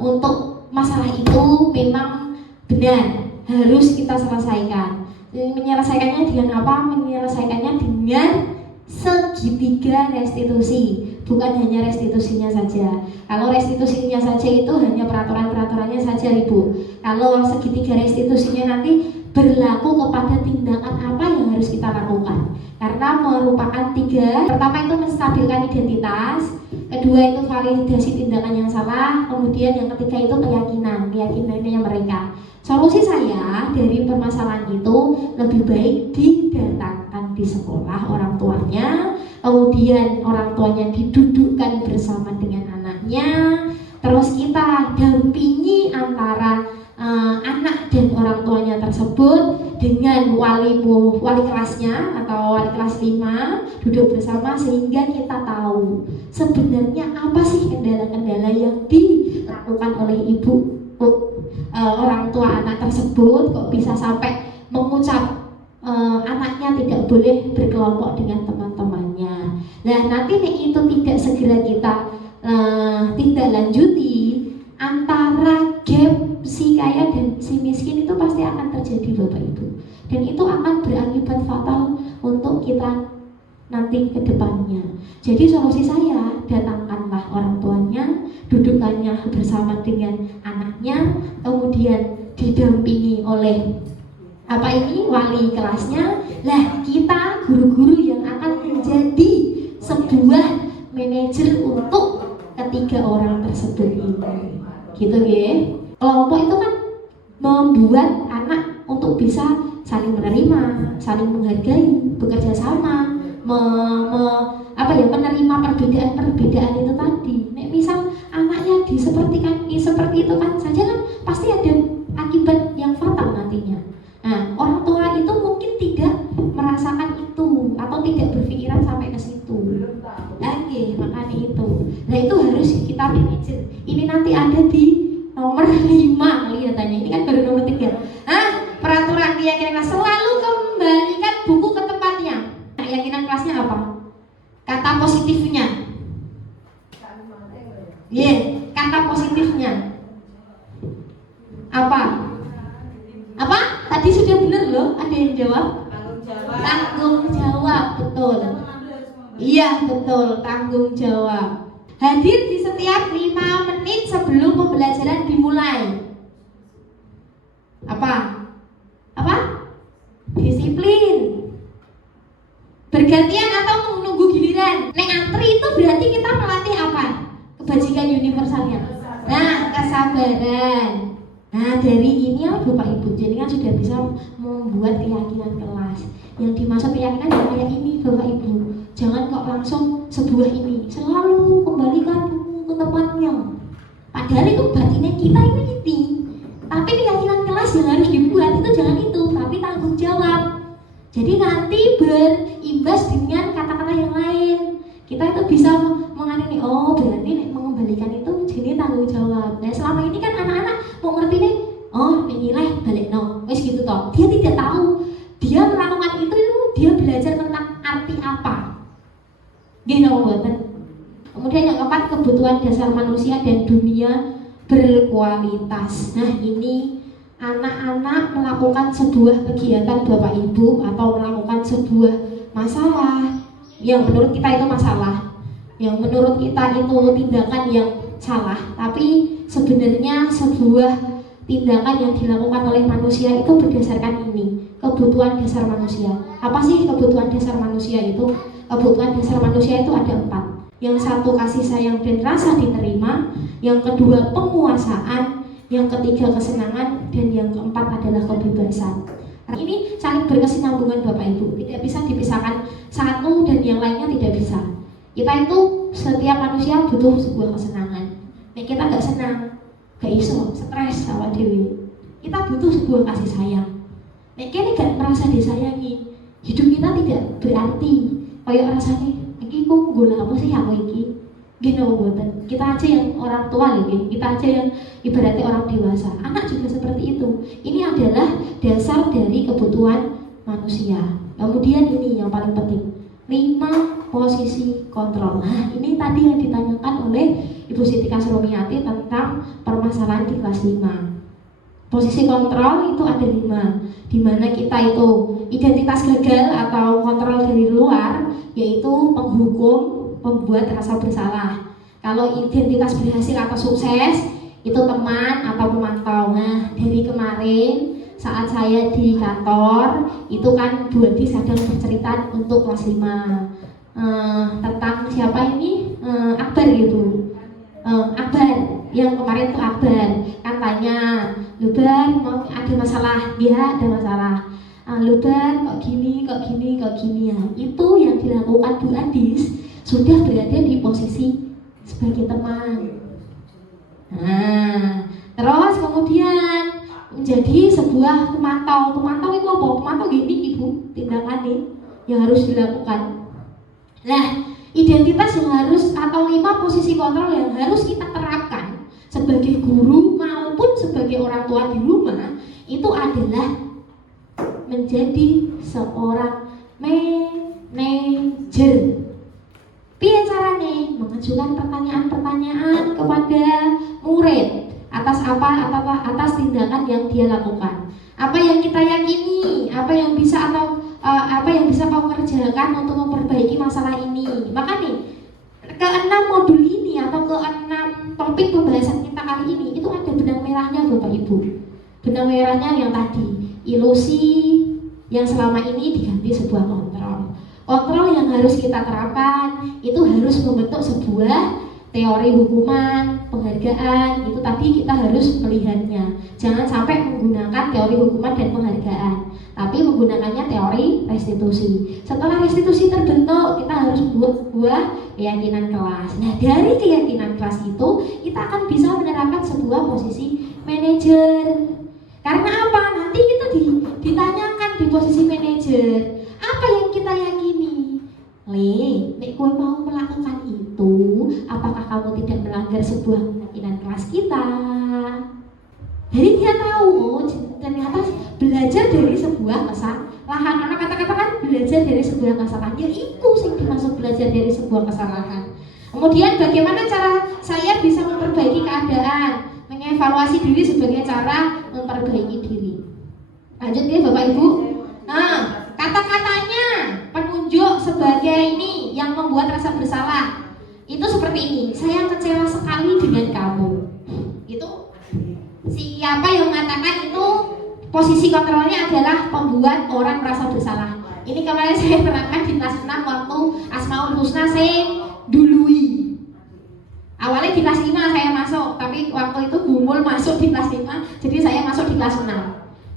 Untuk masalah itu memang benar harus kita selesaikan. Menyelesaikannya dengan apa? Menyelesaikannya dengan segitiga restitusi. Bukan hanya restitusinya saja. Kalau restitusinya saja itu hanya peraturan-peraturannya saja Ibu. Kalau segitiga restitusinya nanti berlaku kepada tindakan apa yang harus kita lakukan. Karena merupakan 3, pertama itu menstabilkan identitas, kedua itu validasi tindakan yang salah, kemudian yang ketiga itu keyakinannya mereka. Solusi saya dari permasalahan itu lebih baik didatangkan di sekolah orang tuanya, kemudian orang tuanya didudukkan bersama dengan anaknya, terus kita dampingi antara anak dan orang tuanya tersebut dengan wali kelasnya atau wali kelas 5 duduk bersama sehingga kita tahu sebenarnya apa sih kendala-kendala yang dilakukan oleh ibu orang tua anak tersebut kok bisa sampai mengucap anaknya tidak boleh berkelompok dengan teman-temannya. Nah, nanti itu tidak segera kita tindak lanjuti, antara gap si kaya dan si miskin itu pasti akan terjadi Bapak Ibu, dan itu akan berakibat fatal untuk kita nanti ke depannya. Jadi solusi saya, datangkanlah orang tuanya, dudukannya bersama dengan anaknya, kemudian didampingi oleh wali kelasnya. Lah, kita guru-guru yang akan menjadi sebuah manajer untuk ketiga orang tersebut ini. Gitu ya. Kelompok itu kan membuat anak untuk bisa saling menerima, saling menghargai, bekerja sama, menerima perbedaan-perbedaan itu tadi. Nek misal anaknya seperti itu kan saja kan pasti ada akibat yang fatal nantinya. Nah, orang tua itu mungkin tidak merasakan itu atau tidak berpikir tahu. Oke, makanya itu. Nah itu harus kita manajer. Ini nanti ada di nomor 5 kelihatannya. Ini kan baru nomor 3. Peraturan keyakinan kelas selalu kembalikan buku ke tempatnya. Keyakinan kelasnya apa? Kata positifnya. Kata positifnya. Apa? Tadi sudah benar loh. Ada yang jawab? Tanggung jawab, betul. Iya betul, tanggung jawab. Hadir di setiap 5 menit sebelum pembelajaran dimulai. Apa? Disiplin. Bergantian atau menunggu giliran. Nek antri itu berarti kita melatih apa? Kebajikan universalnya. Nah, kesabaran. Nah, dari ini ya Bapak Ibu, jadi kan sudah bisa membuat keyakinan kelas. Yang dimaksud keyakinan yang kayak ini Bapak Ibu. Jangan kok langsung sebuah ini. Selalu kembalikan buku ke tempatnya. Padahal itu batinnya kita ini. Tapi keyakinan kelas yang harus dibuat itu jangan itu, tapi tanggung jawab. Jadi nanti berimbas dengan kata-kata yang lain. Kita itu bisa mengenai, oh berarti mengembalikan itu jadi tanggung jawab. Nah selama ini kan anak-anak mau ngerti nih, oh nilai balik no, wes gitu toh. Dia tidak tahu, dia melakukan itu dia belajar tentang arti apa. Gini buatan. Kemudian yang keempat, kebutuhan dasar manusia dan dunia berkualitas. Nah ini anak-anak melakukan sebuah kegiatan Bapak Ibu atau melakukan sebuah masalah yang menurut kita itu masalah, yang menurut kita itu tindakan yang salah, tapi sebenarnya sebuah tindakan yang dilakukan oleh manusia itu berdasarkan ini, kebutuhan dasar manusia. Apa sih kebutuhan dasar manusia itu? Kebutuhan dasar manusia itu ada 4. Yang satu kasih sayang dan rasa diterima, yang kedua penguasaan, yang ketiga kesenangan, dan yang keempat adalah kebebasan. Ini saling berkesinambungan Bapak Ibu, tidak bisa dipisahkan satu dan yang lainnya tidak bisa. Kita itu setiap manusia butuh sebuah kesenangan. Nek kita nggak senang, nggak iso, stres sama dewi. Kita butuh sebuah kasih sayang. Nek kita nggak merasa disayangi, hidup kita tidak berarti. Kayak rasanya, iki kok gula apa sih aku iki? Gini buatan. Kita aja yang orang tua lagi, kita aja yang ibaratnya orang dewasa. Anak juga seperti itu. Ini adalah dasar dari kebutuhan manusia. Kemudian ini yang paling penting, 5 posisi kontrol. Nah ini tadi yang ditanyakan oleh Ibu Siti Kasromiati tentang permasalahan di kelas 5. Posisi kontrol itu ada 5, di mana kita itu identitas gagal atau kontrol dari luar, yaitu penghukum, pembuat rasa bersalah. Kalau identitas berhasil atau sukses itu teman atau pemantau. Nah dari kemarin saat saya di kantor itu kan Bu Adi sedang bercerita untuk kelas 5 tentang siapa ini Akbar gitu. Akbar yang kemarin tuh Akbar katanya, Lubar mau ada masalah, dia ada masalah. Lubar kok gini ya. Itu yang dilakukan Bu Adis sudah berada di posisi sebagai teman. Nah, terus kemudian menjadi sebuah pemantau. Pemantau itu apa? Pemantau gini Ibu, tindakan nih yang harus dilakukan. Nah, identitas yang harus atau 5 posisi kontrol yang harus kita terapkan sebagai guru maupun sebagai orang tua di rumah itu adalah menjadi seorang manajer. Piye carane? Mengajukan pertanyaan-pertanyaan kepada murid atas atas tindakan yang dia lakukan. Apa yang kita yakini, apa yang bisa kau kerjakan untuk memperbaiki masalah ini. Maka nih, ke-6 modul ini atau ke-6 topik pembahasan kita kali ini itu ada benang merahnya Bapak Ibu. Benang merahnya yang tadi, ilusi yang selama ini diganti sebuah kontrol. Kontrol yang harus kita terapkan itu harus membentuk sebuah teori hukuman, penghargaan. Itu tadi kita harus melihatnya. Jangan sampai menggunakan teori hukuman dan penghargaan, tapi menggunakannya teori restitusi. Setelah restitusi terbentuk, kita harus buat sebuah keyakinan kelas. Nah, dari keyakinan kelas itu kita akan bisa menerapkan sebuah posisi manajer. Karena apa? Nanti kita ditanyakan di posisi manajer, apa yang kita yakini? Nek kowe mau kamu tidak melanggar sebuah keyakinan kelas kita. Jadi dia tahu, oh ternyata belajar dari sebuah kesalahan. Anak kata-kata kan belajar dari sebuah kesalahan. Ya itu sih dimaksud belajar dari sebuah kesalahan. Kemudian bagaimana cara saya bisa memperbaiki keadaan, mengevaluasi diri sebagai cara memperbaiki diri. Lanjut ya Bapak Ibu. Nah, kata-katanya penunjuk sebagai ini yang membuat rasa bersalah. Itu seperti ini, saya kecewa sekali dengan kamu. Itu siapa yang mengatakan itu posisi kontrolnya adalah pembuat orang merasa bersalah. Ini kemarin saya terangkan di kelas 6 waktu Asmaul Husna saya dului. Awalnya di kelas 5 saya masuk, tapi waktu itu Gumul masuk di kelas 5, jadi saya masuk di kelas 6.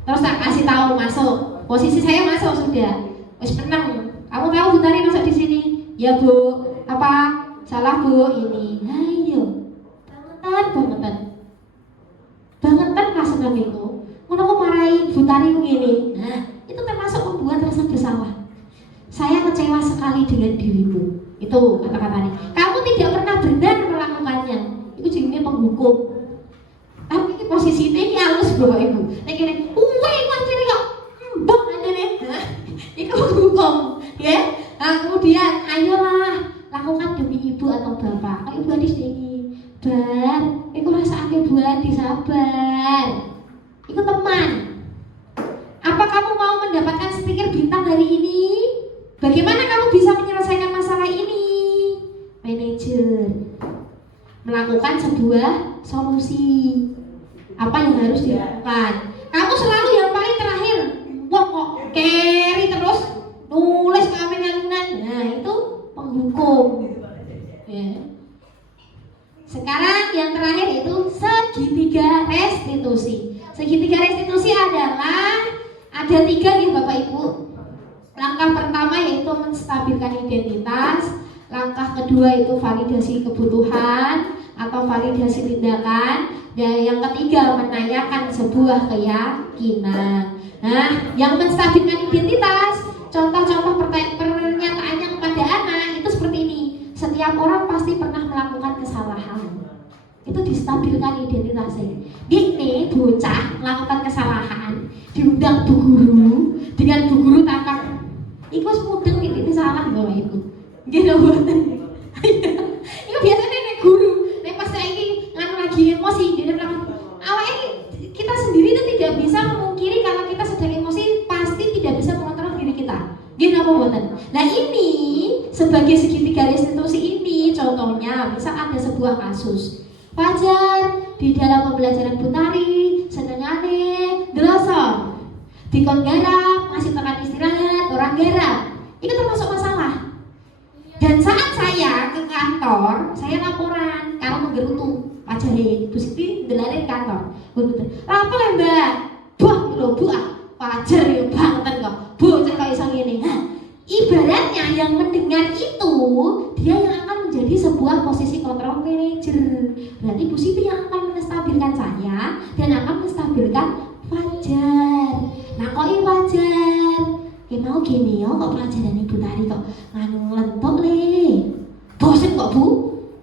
Terus tak kasih tahu masuk, posisi saya masuk sudah. Wes menang. Kamu tahu Bu Tari masuk di sini? Ya Bu. Apa? Salah Bu ini. Ayo. Bangetan pasangan itu. Ngono kok marahi Bu Tari ngene. Nah, itu termasuk membuat rasa bersalah. Saya kecewa sekali dengan dirimu. Itu kata-katanya. Kamu tidak pernah benar melakukannya. Itu jenisnya penghukum. Tapi ini posisinya ini halus Bapak Ibu. Nek kene, ini kok mbok ngene. Itu penghukum, ya. Nah, kemudian ayolah lakukan demi ibu atau bapak. Kayak Ibu Adis ini. Bar, iku rasake Bu Adis sabar. Iku teman. Apa kamu mau mendapatkan stiker bintang hari ini? Bagaimana kamu bisa menyelesaikan masalah ini? Manajer melakukan sebuah solusi. Apa yang harus dilakukan? Kamu selalu yang paling terakhir. Wah kok carry terus nulis kawin-kawinan. Nah itu penghukum. Ya. Sekarang yang terakhir itu segitiga restitusi. Segitiga restitusi adalah ada 3 nih Bapak Ibu. Langkah pertama yaitu menstabilkan identitas. Langkah kedua itu validasi kebutuhan atau validasi tindakan. Dan yang ketiga menanyakan sebuah keyakinan. Nah, yang menstabilkan identitas, contoh-contoh pernyataannya kepada anak itu seperti ini. Setiap orang pasti pernah melakukan kesalahan. Itu distabilkan identitasnya. Gini bocah melakukan kesalahan, diundang Bu Guru, dengan Bu Guru tampak iku mudeng ini salah Bapak Ibu. Nggih lho mboten. Iku biasanya nek guru, nek pas saiki nganu lagi emosi, dia bilang awake kita sendiri itu tidak bisa memungkiri kalau kita sedang emosi pasti tidak bisa mengontrol diri kita. Nggih napa mboten? Nah ini sebagai segitiga restitusi ini contohnya misal ada sebuah kasus. Fajar di dalam pembelajaran Bu Tari senengane delosor. Dikon garap, ngasih tekan istirahat, orang garap. Itu termasuk masalah. Dan saat saya ke kantor, saya laporan kalau menggerutu pajare Bu Siti delare kantor. Bu, "Apa ya, Mbak?" "Buah lho, Bu, pajar ya banget kok. Bocah kok iso ngene." Ibaratnya yang mendengar itu dia yang akan menjadi sebuah posisi kontrol manager. Berarti Bu Siti yang akan menstabilkan saya dan akan menstabilkan Fajar. Nah kok ini Fajar? Mau gini ya kok pelajaran Ibu Tari kok nganu lentok le. Bosen kok Bu?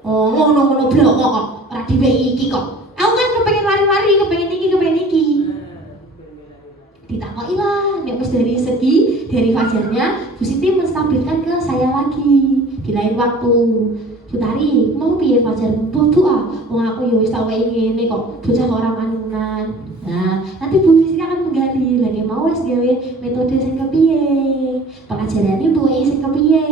Oh ngono-ngono blok kok ora diwehi iki kok. Aku kan kepengen lari-lari, kepengen iki. Ditakoki lah, nek wis dari segi dari Fajarnya, Bu Siti menstabilkan ke saya lagi di lain waktu. Bu Tari, mau piye Fajar? Bu wong aku ya wis tau ngene kok, bocah kok ora manunan. Nah, nanti Bu Siti akan menggali lagi mau wis gawe metode sing kepiye. Pengajarane buwe sing kepiye.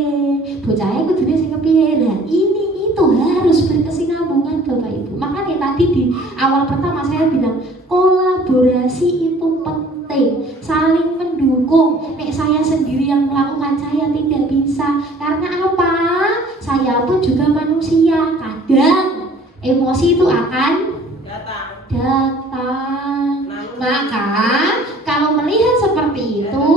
Bocahe kudune sing kepiye. Lah, ini itu harus berkesinambungan Bapak Ibu. Makanya tadi di awal pertama saya bilang kolaborasi itu penting, saling mendukung. Nek saya sendiri yang melakukan saya tidak bisa. Karena apa? Saya pun juga manusia. Kadang emosi itu akan datang. Maka kalau melihat seperti itu,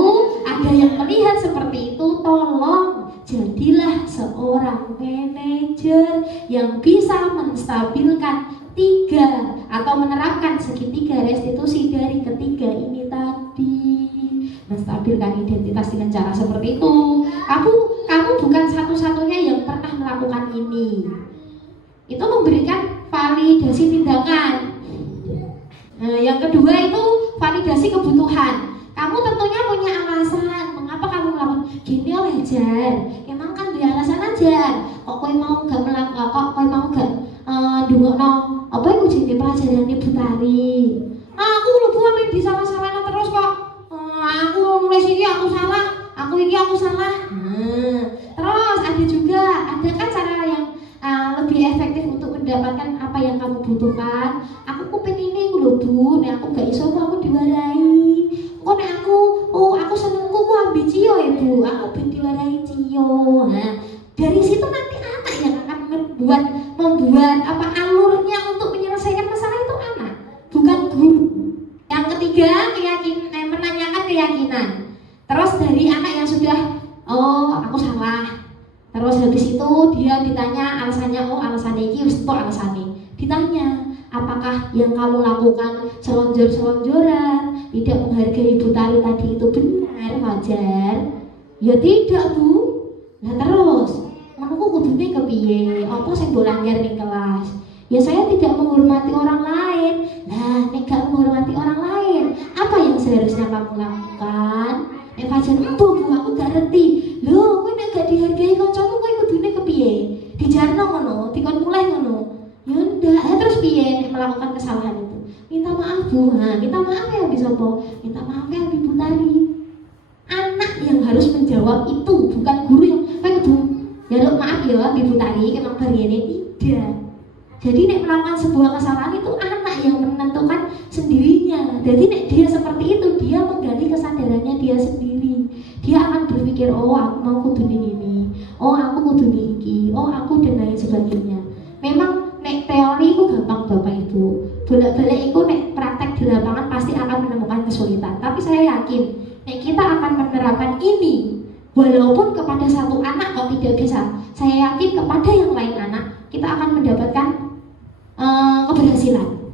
ada yang melihat seperti itu, tolong jadilah seorang manajer yang bisa menstabilkan 3 atau menerapkan segitiga restitusi dari ketiga ini tadi. Menstabilkan identitas dengan cara seperti itu. Kamu bukan satu-satunya yang pernah melakukan ini. itu memberikan validasi tindakan. Nah, yang kedua itu validasi kebutuhan. Kamu tentunya punya alasan mengapa kamu melakukan gini oleh Jar. Emang kan dia alasan aja. Kok kowe mau gak melakukan, kok kowe mau gak ndungokno apa iku jenenge pelajaran Ibu Tari. Aku lupa main di salah-salah terus kok. Aku nulis ini aku salah, aku salah. Terus ada juga, ada kan cara yang lebih efektif untuk mendapatkan apa yang kamu butuhkan. Aku pengen ini lho Bu, nek aku gak iso aku diwarai. Kok nek aku senengku ku ambil cio ya Bu, aku ben diwarai cio. Nah, dari situ nanti anak yang akan membuat apa alurnya untuk menyelesaikan masalah itu anak, bukan guru. Yang ketiga, menanyakan keyakinan. Terus dari anak yang sudah aku salah. Terus habis itu dia ditanya alasannya, alasannya ini wis tok alasannya. Ditanya, apakah yang kamu lakukan selonjor-selonjoran, tidak menghargai Ibu Tari tadi itu benar, wajar? Ya tidak Bu. Nah terus, menurutku kudune kepiye? Apa sing mbok langgar ning kelas? Ya saya tidak menghormati orang lain. Nah, nek gak menghormati orang lain, apa yang seharusnya kamu lakukan? Nek pancen Bu, aku gak ngerti. Lho, kowe nek gak dihargai kancamu kowe kudune kepiye? Dijarno ngono, dikon mulai ngono. Ya ndak, terus piye nek melakukan kesalahan itu? Minta maaf Bu. Nah, minta maaf ya bisa apa? Minta maaf ya Ibu Tari. Anak yang harus menjawab itu, bukan guru yang kowe kudu ya lo maaf ya Ibu Tari, emang bariyane tidak. Jadi nek melakukan sebuah kesalahan itu anak yang menentukan sendirinya. Jadi nek dia seperti itu, dia menggali kesadarannya dia sendiri. Dia akan berpikir, oh aku mau kudu ini, oh aku kudu iki, oh aku dan lain sebagainya. Memang nek teori itu gampang Bapak Ibu. Bolak-balik itu nek praktek di lapangan pasti akan menemukan kesulitan. Tapi saya yakin nek kita akan menerapkan ini, walaupun kepada satu anak kok tidak bisa, saya yakin kepada yang lain anak kita akan mendapatkan keberhasilan.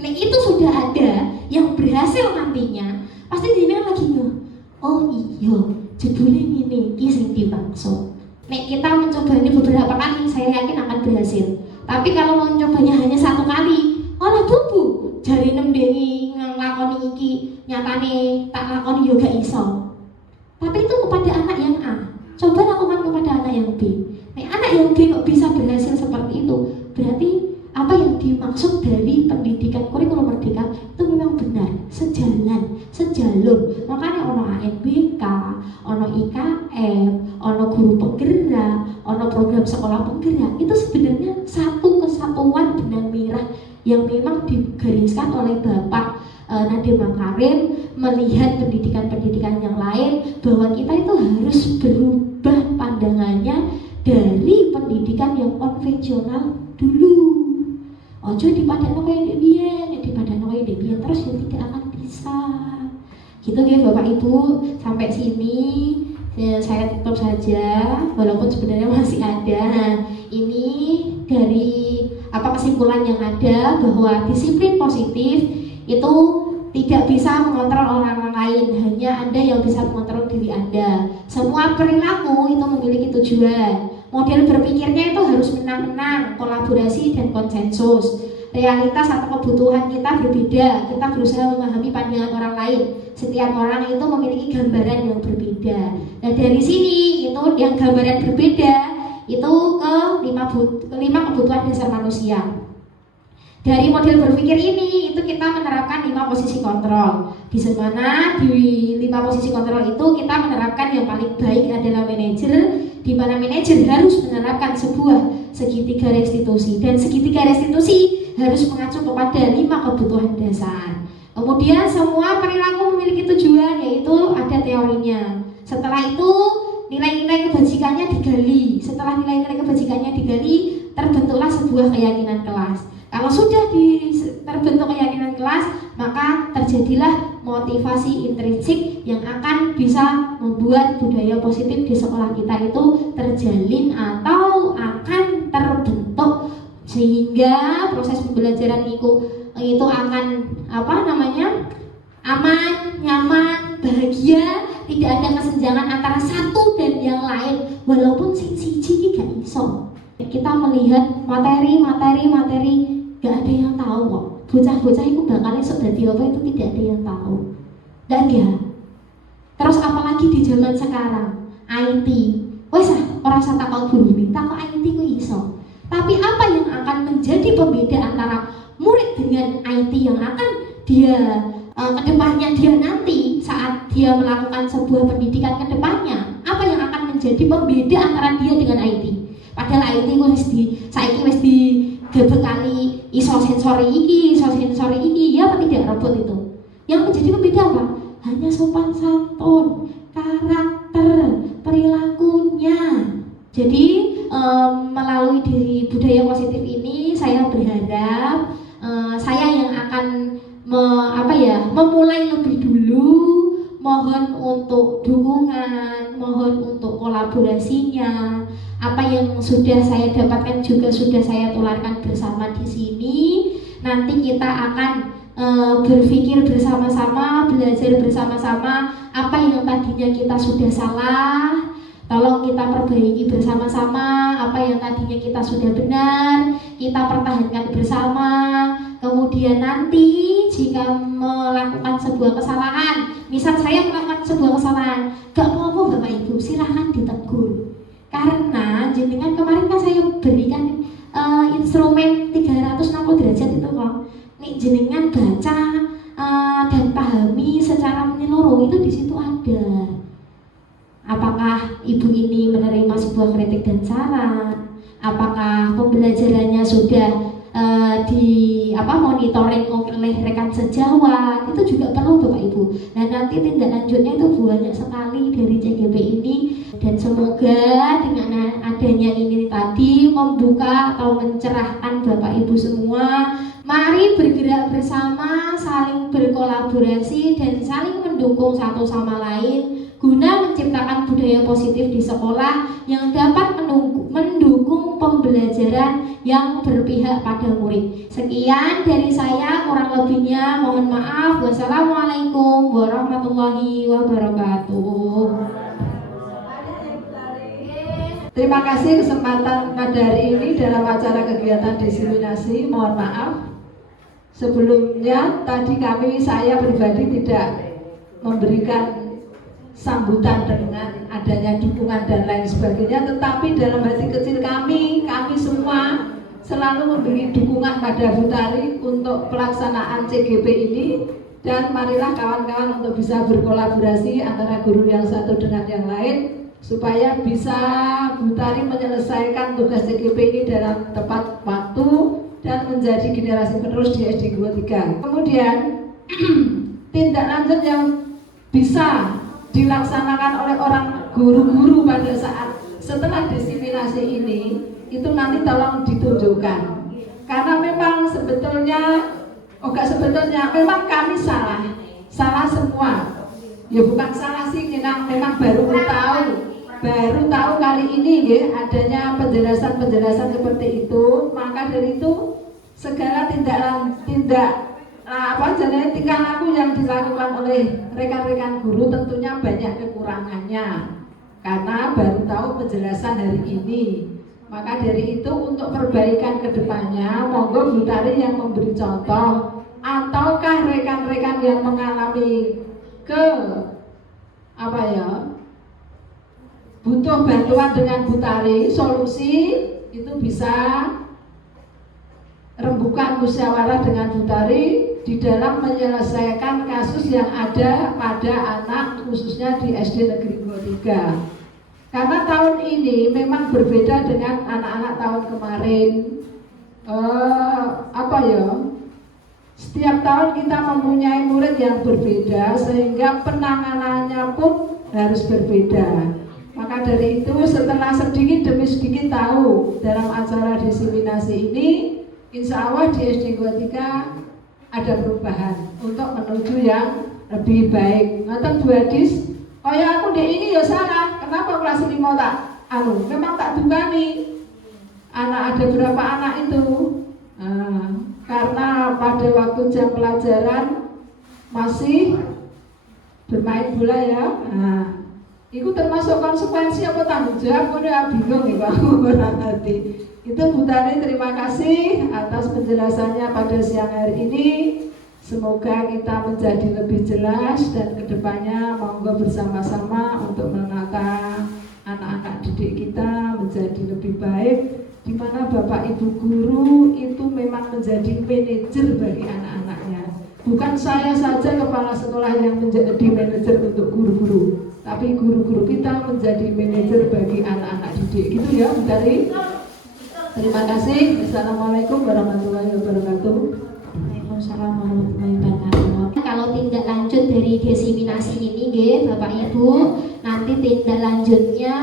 Nek itu sudah ada yang berhasil nantinya, pasti dia lagi oh iya, jebule ngene iki sing dimaksud. Nek kita mencobanya beberapa kali, saya yakin akan berhasil. Tapi kalau mencobanya hanya satu kali, ora bubu, jari nemdengi nglakoni iki, nyatane tak lakoni yo gak iso. Tapi itu kepada anak yang A. Coba lakukan kepada anak yang B. Nek anak yang B kok bisa berhasil seperti itu, berarti apa yang dimaksud dari pendidikan kurikulum merdeka itu memang benar, sejalan, sejalur. Makanya ono ANBK, ono IKM, ono guru penggerak, ono program sekolah penggerak. Itu sebenarnya satu kesatuan benang merah yang memang digariskan oleh Bapak Nadiem Makarim melihat pendidikan-pendidikan yang lain bahwa kita itu harus berubah pandangannya dari pendidikan yang konvensional dulu. Ojo dipadakno kaya ndek biyen, dipadakno kaya ndek biyen terus ya tidak akan bisa. Gitu ya Bapak Ibu, sampai sini saya tutup saja walaupun sebenarnya masih ada. Nah, ini dari apa kesimpulan yang ada bahwa disiplin positif itu tidak bisa mengontrol orang lain, hanya Anda yang bisa mengontrol diri Anda. Semua perilaku itu memiliki tujuan. Model berpikirnya itu harus menang-menang, kolaborasi dan konsensus. Realitas atau kebutuhan kita berbeda, kita berusaha memahami pandangan orang lain. Setiap orang itu memiliki gambaran yang berbeda. Nah dari sini itu yang gambaran berbeda itu ke 5 kebutuhan dasar manusia. Dari model berpikir ini itu kita menerapkan 5 posisi kontrol. Di mana di 5 posisi kontrol itu kita menerapkan yang paling baik adalah manajer, di mana manajer harus menerapkan sebuah segitiga restitusi, dan segitiga restitusi harus mengacu kepada 5 kebutuhan dasar. Kemudian semua perilaku memiliki tujuan, yaitu ada teorinya. Setelah itu nilai-nilai kebajikannya digali. Setelah nilai-nilai kebajikannya digali, terbentuklah sebuah keyakinan kelas. Kalau sudah terbentuk keyakinan kelas, maka terjadilah motivasi intrinsik yang akan bisa membuat budaya positif di sekolah kita itu terjalin atau akan terbentuk, sehingga proses pembelajaran itu akan aman, nyaman, bahagia, tidak ada kesenjangan antara satu dan yang lain, walaupun siji gak iso. Kita melihat materi, gak ada yang tahu kok. Bocah-bocah itu bakal esok dadi apa itu tidak ada yang tahu. Dan ya. Terus apalagi di zaman sekarang, IT. Wes ora usah takut guru ini, takut IT ku iso. Tapi apa yang akan menjadi pembeda antara murid dengan IT yang akan dia kedepannya dia nanti saat dia melakukan sebuah pendidikan kedepannya, apa yang akan menjadi pembeda antara dia dengan IT? Padahal IT saiki wis dibekali iso sensori iki, ya apa tidak robot itu? Yang menjadi pembeda apa? Hanya sopan santun, karakter, perilakunya. Jadi melalui diri budaya positif ini saya berharap saya yang akan memulai lebih dulu, mohon untuk dukungan, mohon untuk kolaborasinya. Apa yang sudah saya dapatkan juga sudah saya tularkan bersama di sini. Nanti kita akan berpikir bersama-sama, belajar bersama-sama apa yang tadinya kita sudah salah. Tolong kita perbaiki bersama-sama apa yang tadinya kita sudah benar, kita pertahankan bersama. Kemudian nanti jika melakukan sebuah kesalahan, misal saya melakukan sebuah kesalahan, gak apa-apa Bapak Ibu, silahkan ditegur. Karena jenengan kemarin kan saya berikan instrumen 360 derajat itu kok. Nih jenengan baca dan pahami secara menyeluruh itu di situ ada. Apakah ibu ini menerima sebuah kritik dan saran? Apakah pembelajarannya sudah monitoring oleh rekan sejawat? Itu juga perlu Bapak Ibu. Dan nanti tindak lanjutnya itu banyak sekali dari CGP ini. Dan semoga dengan adanya ini tadi membuka atau mencerahkan Bapak Ibu semua. Mari bergerak bersama, saling berkolaborasi dan saling mendukung satu sama lain guna menciptakan budaya positif di sekolah yang dapat mendukung pembelajaran yang berpihak pada murid. Sekian dari saya, kurang lebihnya mohon maaf. Wassalamualaikum warahmatullahi wabarakatuh. Terima kasih kesempatan pada hari ini dalam acara kegiatan diseminasi. Mohon maaf sebelumnya tadi saya pribadi tidak memberikan sambutan dengan adanya dukungan dan lain sebagainya, tetapi dalam hati kecil kami semua selalu memberi dukungan pada Bu Tari untuk pelaksanaan CGP ini. Dan marilah kawan-kawan untuk bisa berkolaborasi antara guru yang satu dengan yang lain supaya bisa Bu Tari menyelesaikan tugas CGP ini dalam tepat waktu dan menjadi generasi penerus di SD 23. Kemudian tindak lanjut yang bisa dilaksanakan oleh orang guru-guru pada saat setelah diseminasi ini itu nanti tolong ditunjukkan, karena memang memang kami salah semua ya, bukan salah sih, memang baru tahu kali ini ya adanya penjelasan seperti itu. Maka dari itu segala tingkah laku yang dilakukan oleh rekan-rekan guru tentunya banyak kekurangannya karena baru tahu penjelasan hari ini. Maka dari itu untuk perbaikan kedepannya, monggo Bu Tari yang memberi contoh, ataukah rekan-rekan yang mengalami butuh bantuan dengan Bu Tari, solusi itu bisa rembukan musyawarah dengan Bu Tari di dalam menyelesaikan kasus yang ada pada anak khususnya di SD Negeri 23. Karena tahun ini memang berbeda dengan anak-anak tahun kemarin. Setiap tahun kita mempunyai murid yang berbeda sehingga penanganannya pun harus berbeda. Maka dari itu setelah sedikit demi sedikit tahu dalam acara diseminasi ini, insya Allah di SD 23 ada perubahan untuk menuju yang lebih baik. Ngoten Bu Hadis, kaya aku dek ini ya salah. Kenapa kelas 5 memang tak dukani. Ada berapa anak itu? Karena pada waktu jam pelajaran masih bermain bola ya. Iku termasuk konsekuensi apa tanggung jawab? Udah bingung ya aku kurang ngerti. Itu Bu Tari, terima kasih atas penjelasannya pada siang hari ini. Semoga kita menjadi lebih jelas dan kedepannya monggo bersama-sama untuk menata anak-anak didik kita menjadi lebih baik, di mana Bapak Ibu guru itu memang menjadi manajer bagi anak-anaknya. Bukan saya saja kepala sekolah yang menjadi manajer untuk guru-guru, tapi guru-guru kita menjadi manajer bagi anak-anak didik. Gitu ya, Bu Tari. Terima kasih. Assalamualaikum warahmatullahi wabarakatuh. Waalaikumsalam warahmatullahi wabarakatuh. Kalau tindak lanjut dari diseminasi ini, Bapak Ibu, nanti tindak lanjutnya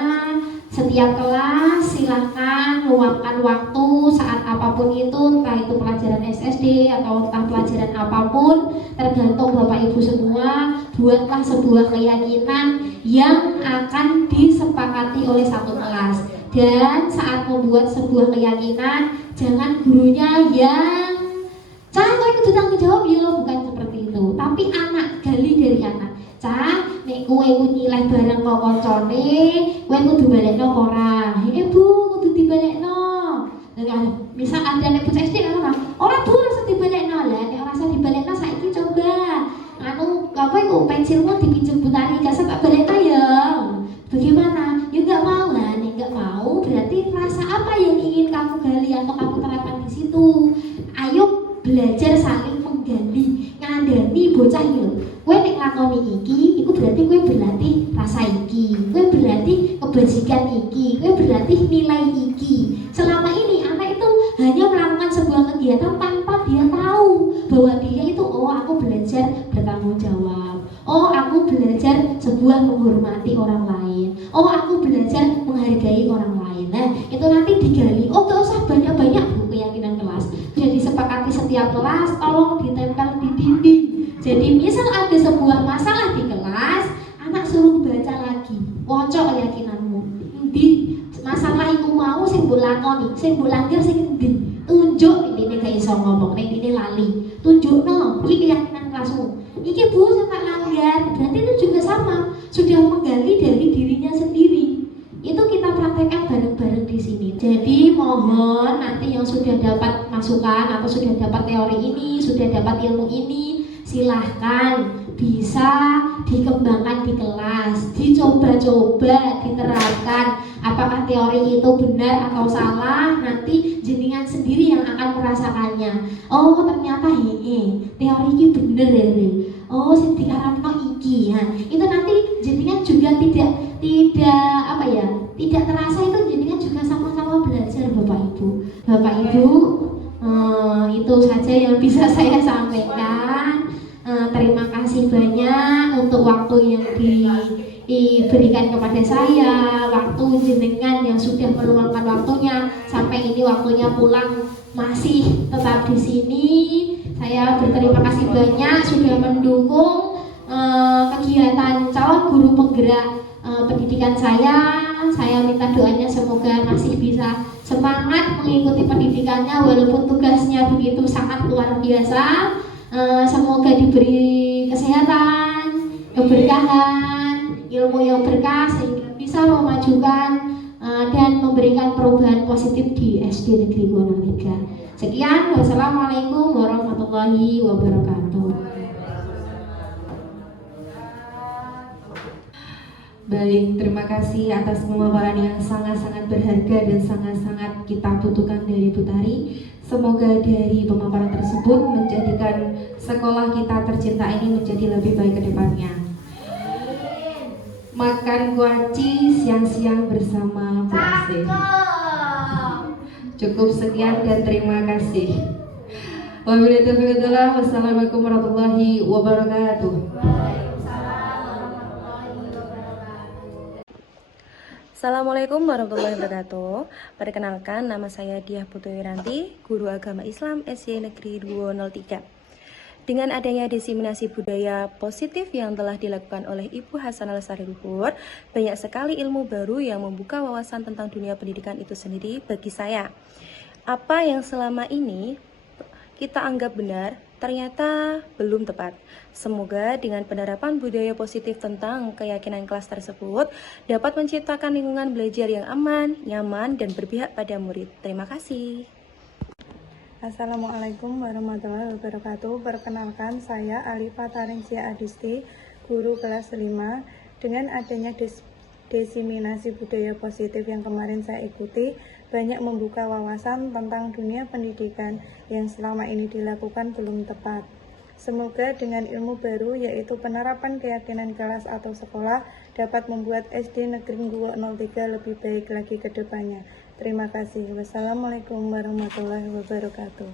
setiap kelas silahkan luangkan waktu saat apapun itu, entah itu pelajaran SSD atau entah pelajaran apapun, tergantung Bapak Ibu semua. Buatlah sebuah keyakinan yang akan disepakati oleh satu kelas. Dan saat membuat sebuah keyakinan, jangan gurunya yang kau itu tanggung jawab ya, bukan seperti itu. Tapi anak, gali dari anak. Nek kowe ku nyileh barang kok koncone, kowe kudu balekno apa ora? Bu, kudu dibalekno. Misal ada nek bocah SD ora Bu rasa dibalekno. Lah nek ora rasa dibalekno saiki coba apa iku pensilmu dipinjem Bu Tari, gak tak balekno ya. Bagaimana? Ya enggak mau lah, nek enggak mau berarti rasa apa yang ingin kamu gali atau kamu terapkan di situ. Ayo belajar saling menggali, ngandani bocah iki. Kowe nek nglakoni iki, iku berarti kowe berlatih rasa iki. Kowe berlatih kebajikan iki. Kowe berlatih nilai iki. Selama ini anak itu hanya melakukan sebuah kegiatan tanpa dia tahu bahwa dia itu aku belajar bertanggung jawab. Aku belajar sebuah menghormati orang lain. Aku belajar menghargai orang lain. Nah, itu nanti digali. Gak usah banyak-banyak Bu keyakinan kelas. Jadi sepakati setiap kelas tolong ditempel di dinding. Jadi misal ada sebuah masalah di kelas, anak suruh baca lagi, waca keyakinanmu. Di masalah iku mau sing mbok lakoni, sing mbok langgar sing endi? Tunjuk ini gak iso ngomong, nek ini lali. Tunjukno iki keyakinan kelasmu. Iki Bu sing tak langgar. Berarti itu juga sama, sudah menggali dari dirinya sendiri. Itu kita praktekkan bareng-bareng di sini. Jadi mohon nanti yang sudah dapat masukan atau sudah dapat teori ini, sudah dapat ilmu ini, silahkan bisa dikembangkan di kelas, dicoba-coba, diterapkan. Apakah teori itu benar atau salah, nanti jenengan sendiri yang akan merasakannya. Ternyata teori ini bener ya. Sing dikarepno iki. Itu nanti jenengan juga tidak terasa, itu jenengan juga sama-sama belajar Bapak Ibu. Bapak Ibu, itu saja yang bisa saya sampaikan. Terima kasih banyak untuk waktu yang diberikan kepada saya, waktu jenengan yang sudah meluangkan waktunya sampai ini waktunya pulang masih tetap di sini. Saya berterima kasih banyak sudah mendukung kegiatan calon guru penggerak pendidikan saya. Saya minta doanya semoga masih bisa semangat mengikuti pendidikannya walaupun tugasnya begitu sangat luar biasa. Semoga diberi kesehatan, keberkahan, ilmu yang berkah sehingga bisa memajukan dan memberikan perubahan positif di SD Negeri Gunung Tiga. Sekian, wassalamualaikum warahmatullahi wabarakatuh. Baik, terima kasih atas pemaparan yang sangat-sangat berharga dan sangat-sangat kita butuhkan dari Bu Tari. Semoga dari pemaparan tersebut menjadikan sekolah kita tercinta ini menjadi lebih baik ke depannya. Makan kuaci siang-siang bersama Bu Asin. Cukup sekian dan terima kasih. Wabillahi taufiq wal hidayah. Wassalamualaikum warahmatullahi wabarakatuh. Assalamualaikum warahmatullahi wabarakatuh. Perkenalkan, nama saya Diah Putu Wiranti, Guru Agama Islam SD Negeri 203. Dengan adanya diseminasi budaya positif yang telah dilakukan oleh Ibu Hasanah Lestari Luhur, banyak sekali ilmu baru yang membuka wawasan tentang dunia pendidikan itu sendiri bagi saya. Apa yang selama ini kita anggap benar, ternyata belum tepat. Semoga dengan penerapan budaya positif tentang keyakinan kelas tersebut dapat menciptakan lingkungan belajar yang aman, nyaman, dan berpihak pada murid. Terima kasih. Assalamualaikum warahmatullahi wabarakatuh. Perkenalkan, saya Alifa Taringsia Adisti, guru kelas 5. Dengan adanya desiminasi budaya positif yang kemarin saya ikuti, banyak membuka wawasan tentang dunia pendidikan yang selama ini dilakukan belum tepat. Semoga dengan ilmu baru, yaitu penerapan keyakinan kelas atau sekolah, dapat membuat SD Negeri Guwo 03 lebih baik lagi ke depannya. Terima kasih. Wassalamualaikum warahmatullahi wabarakatuh.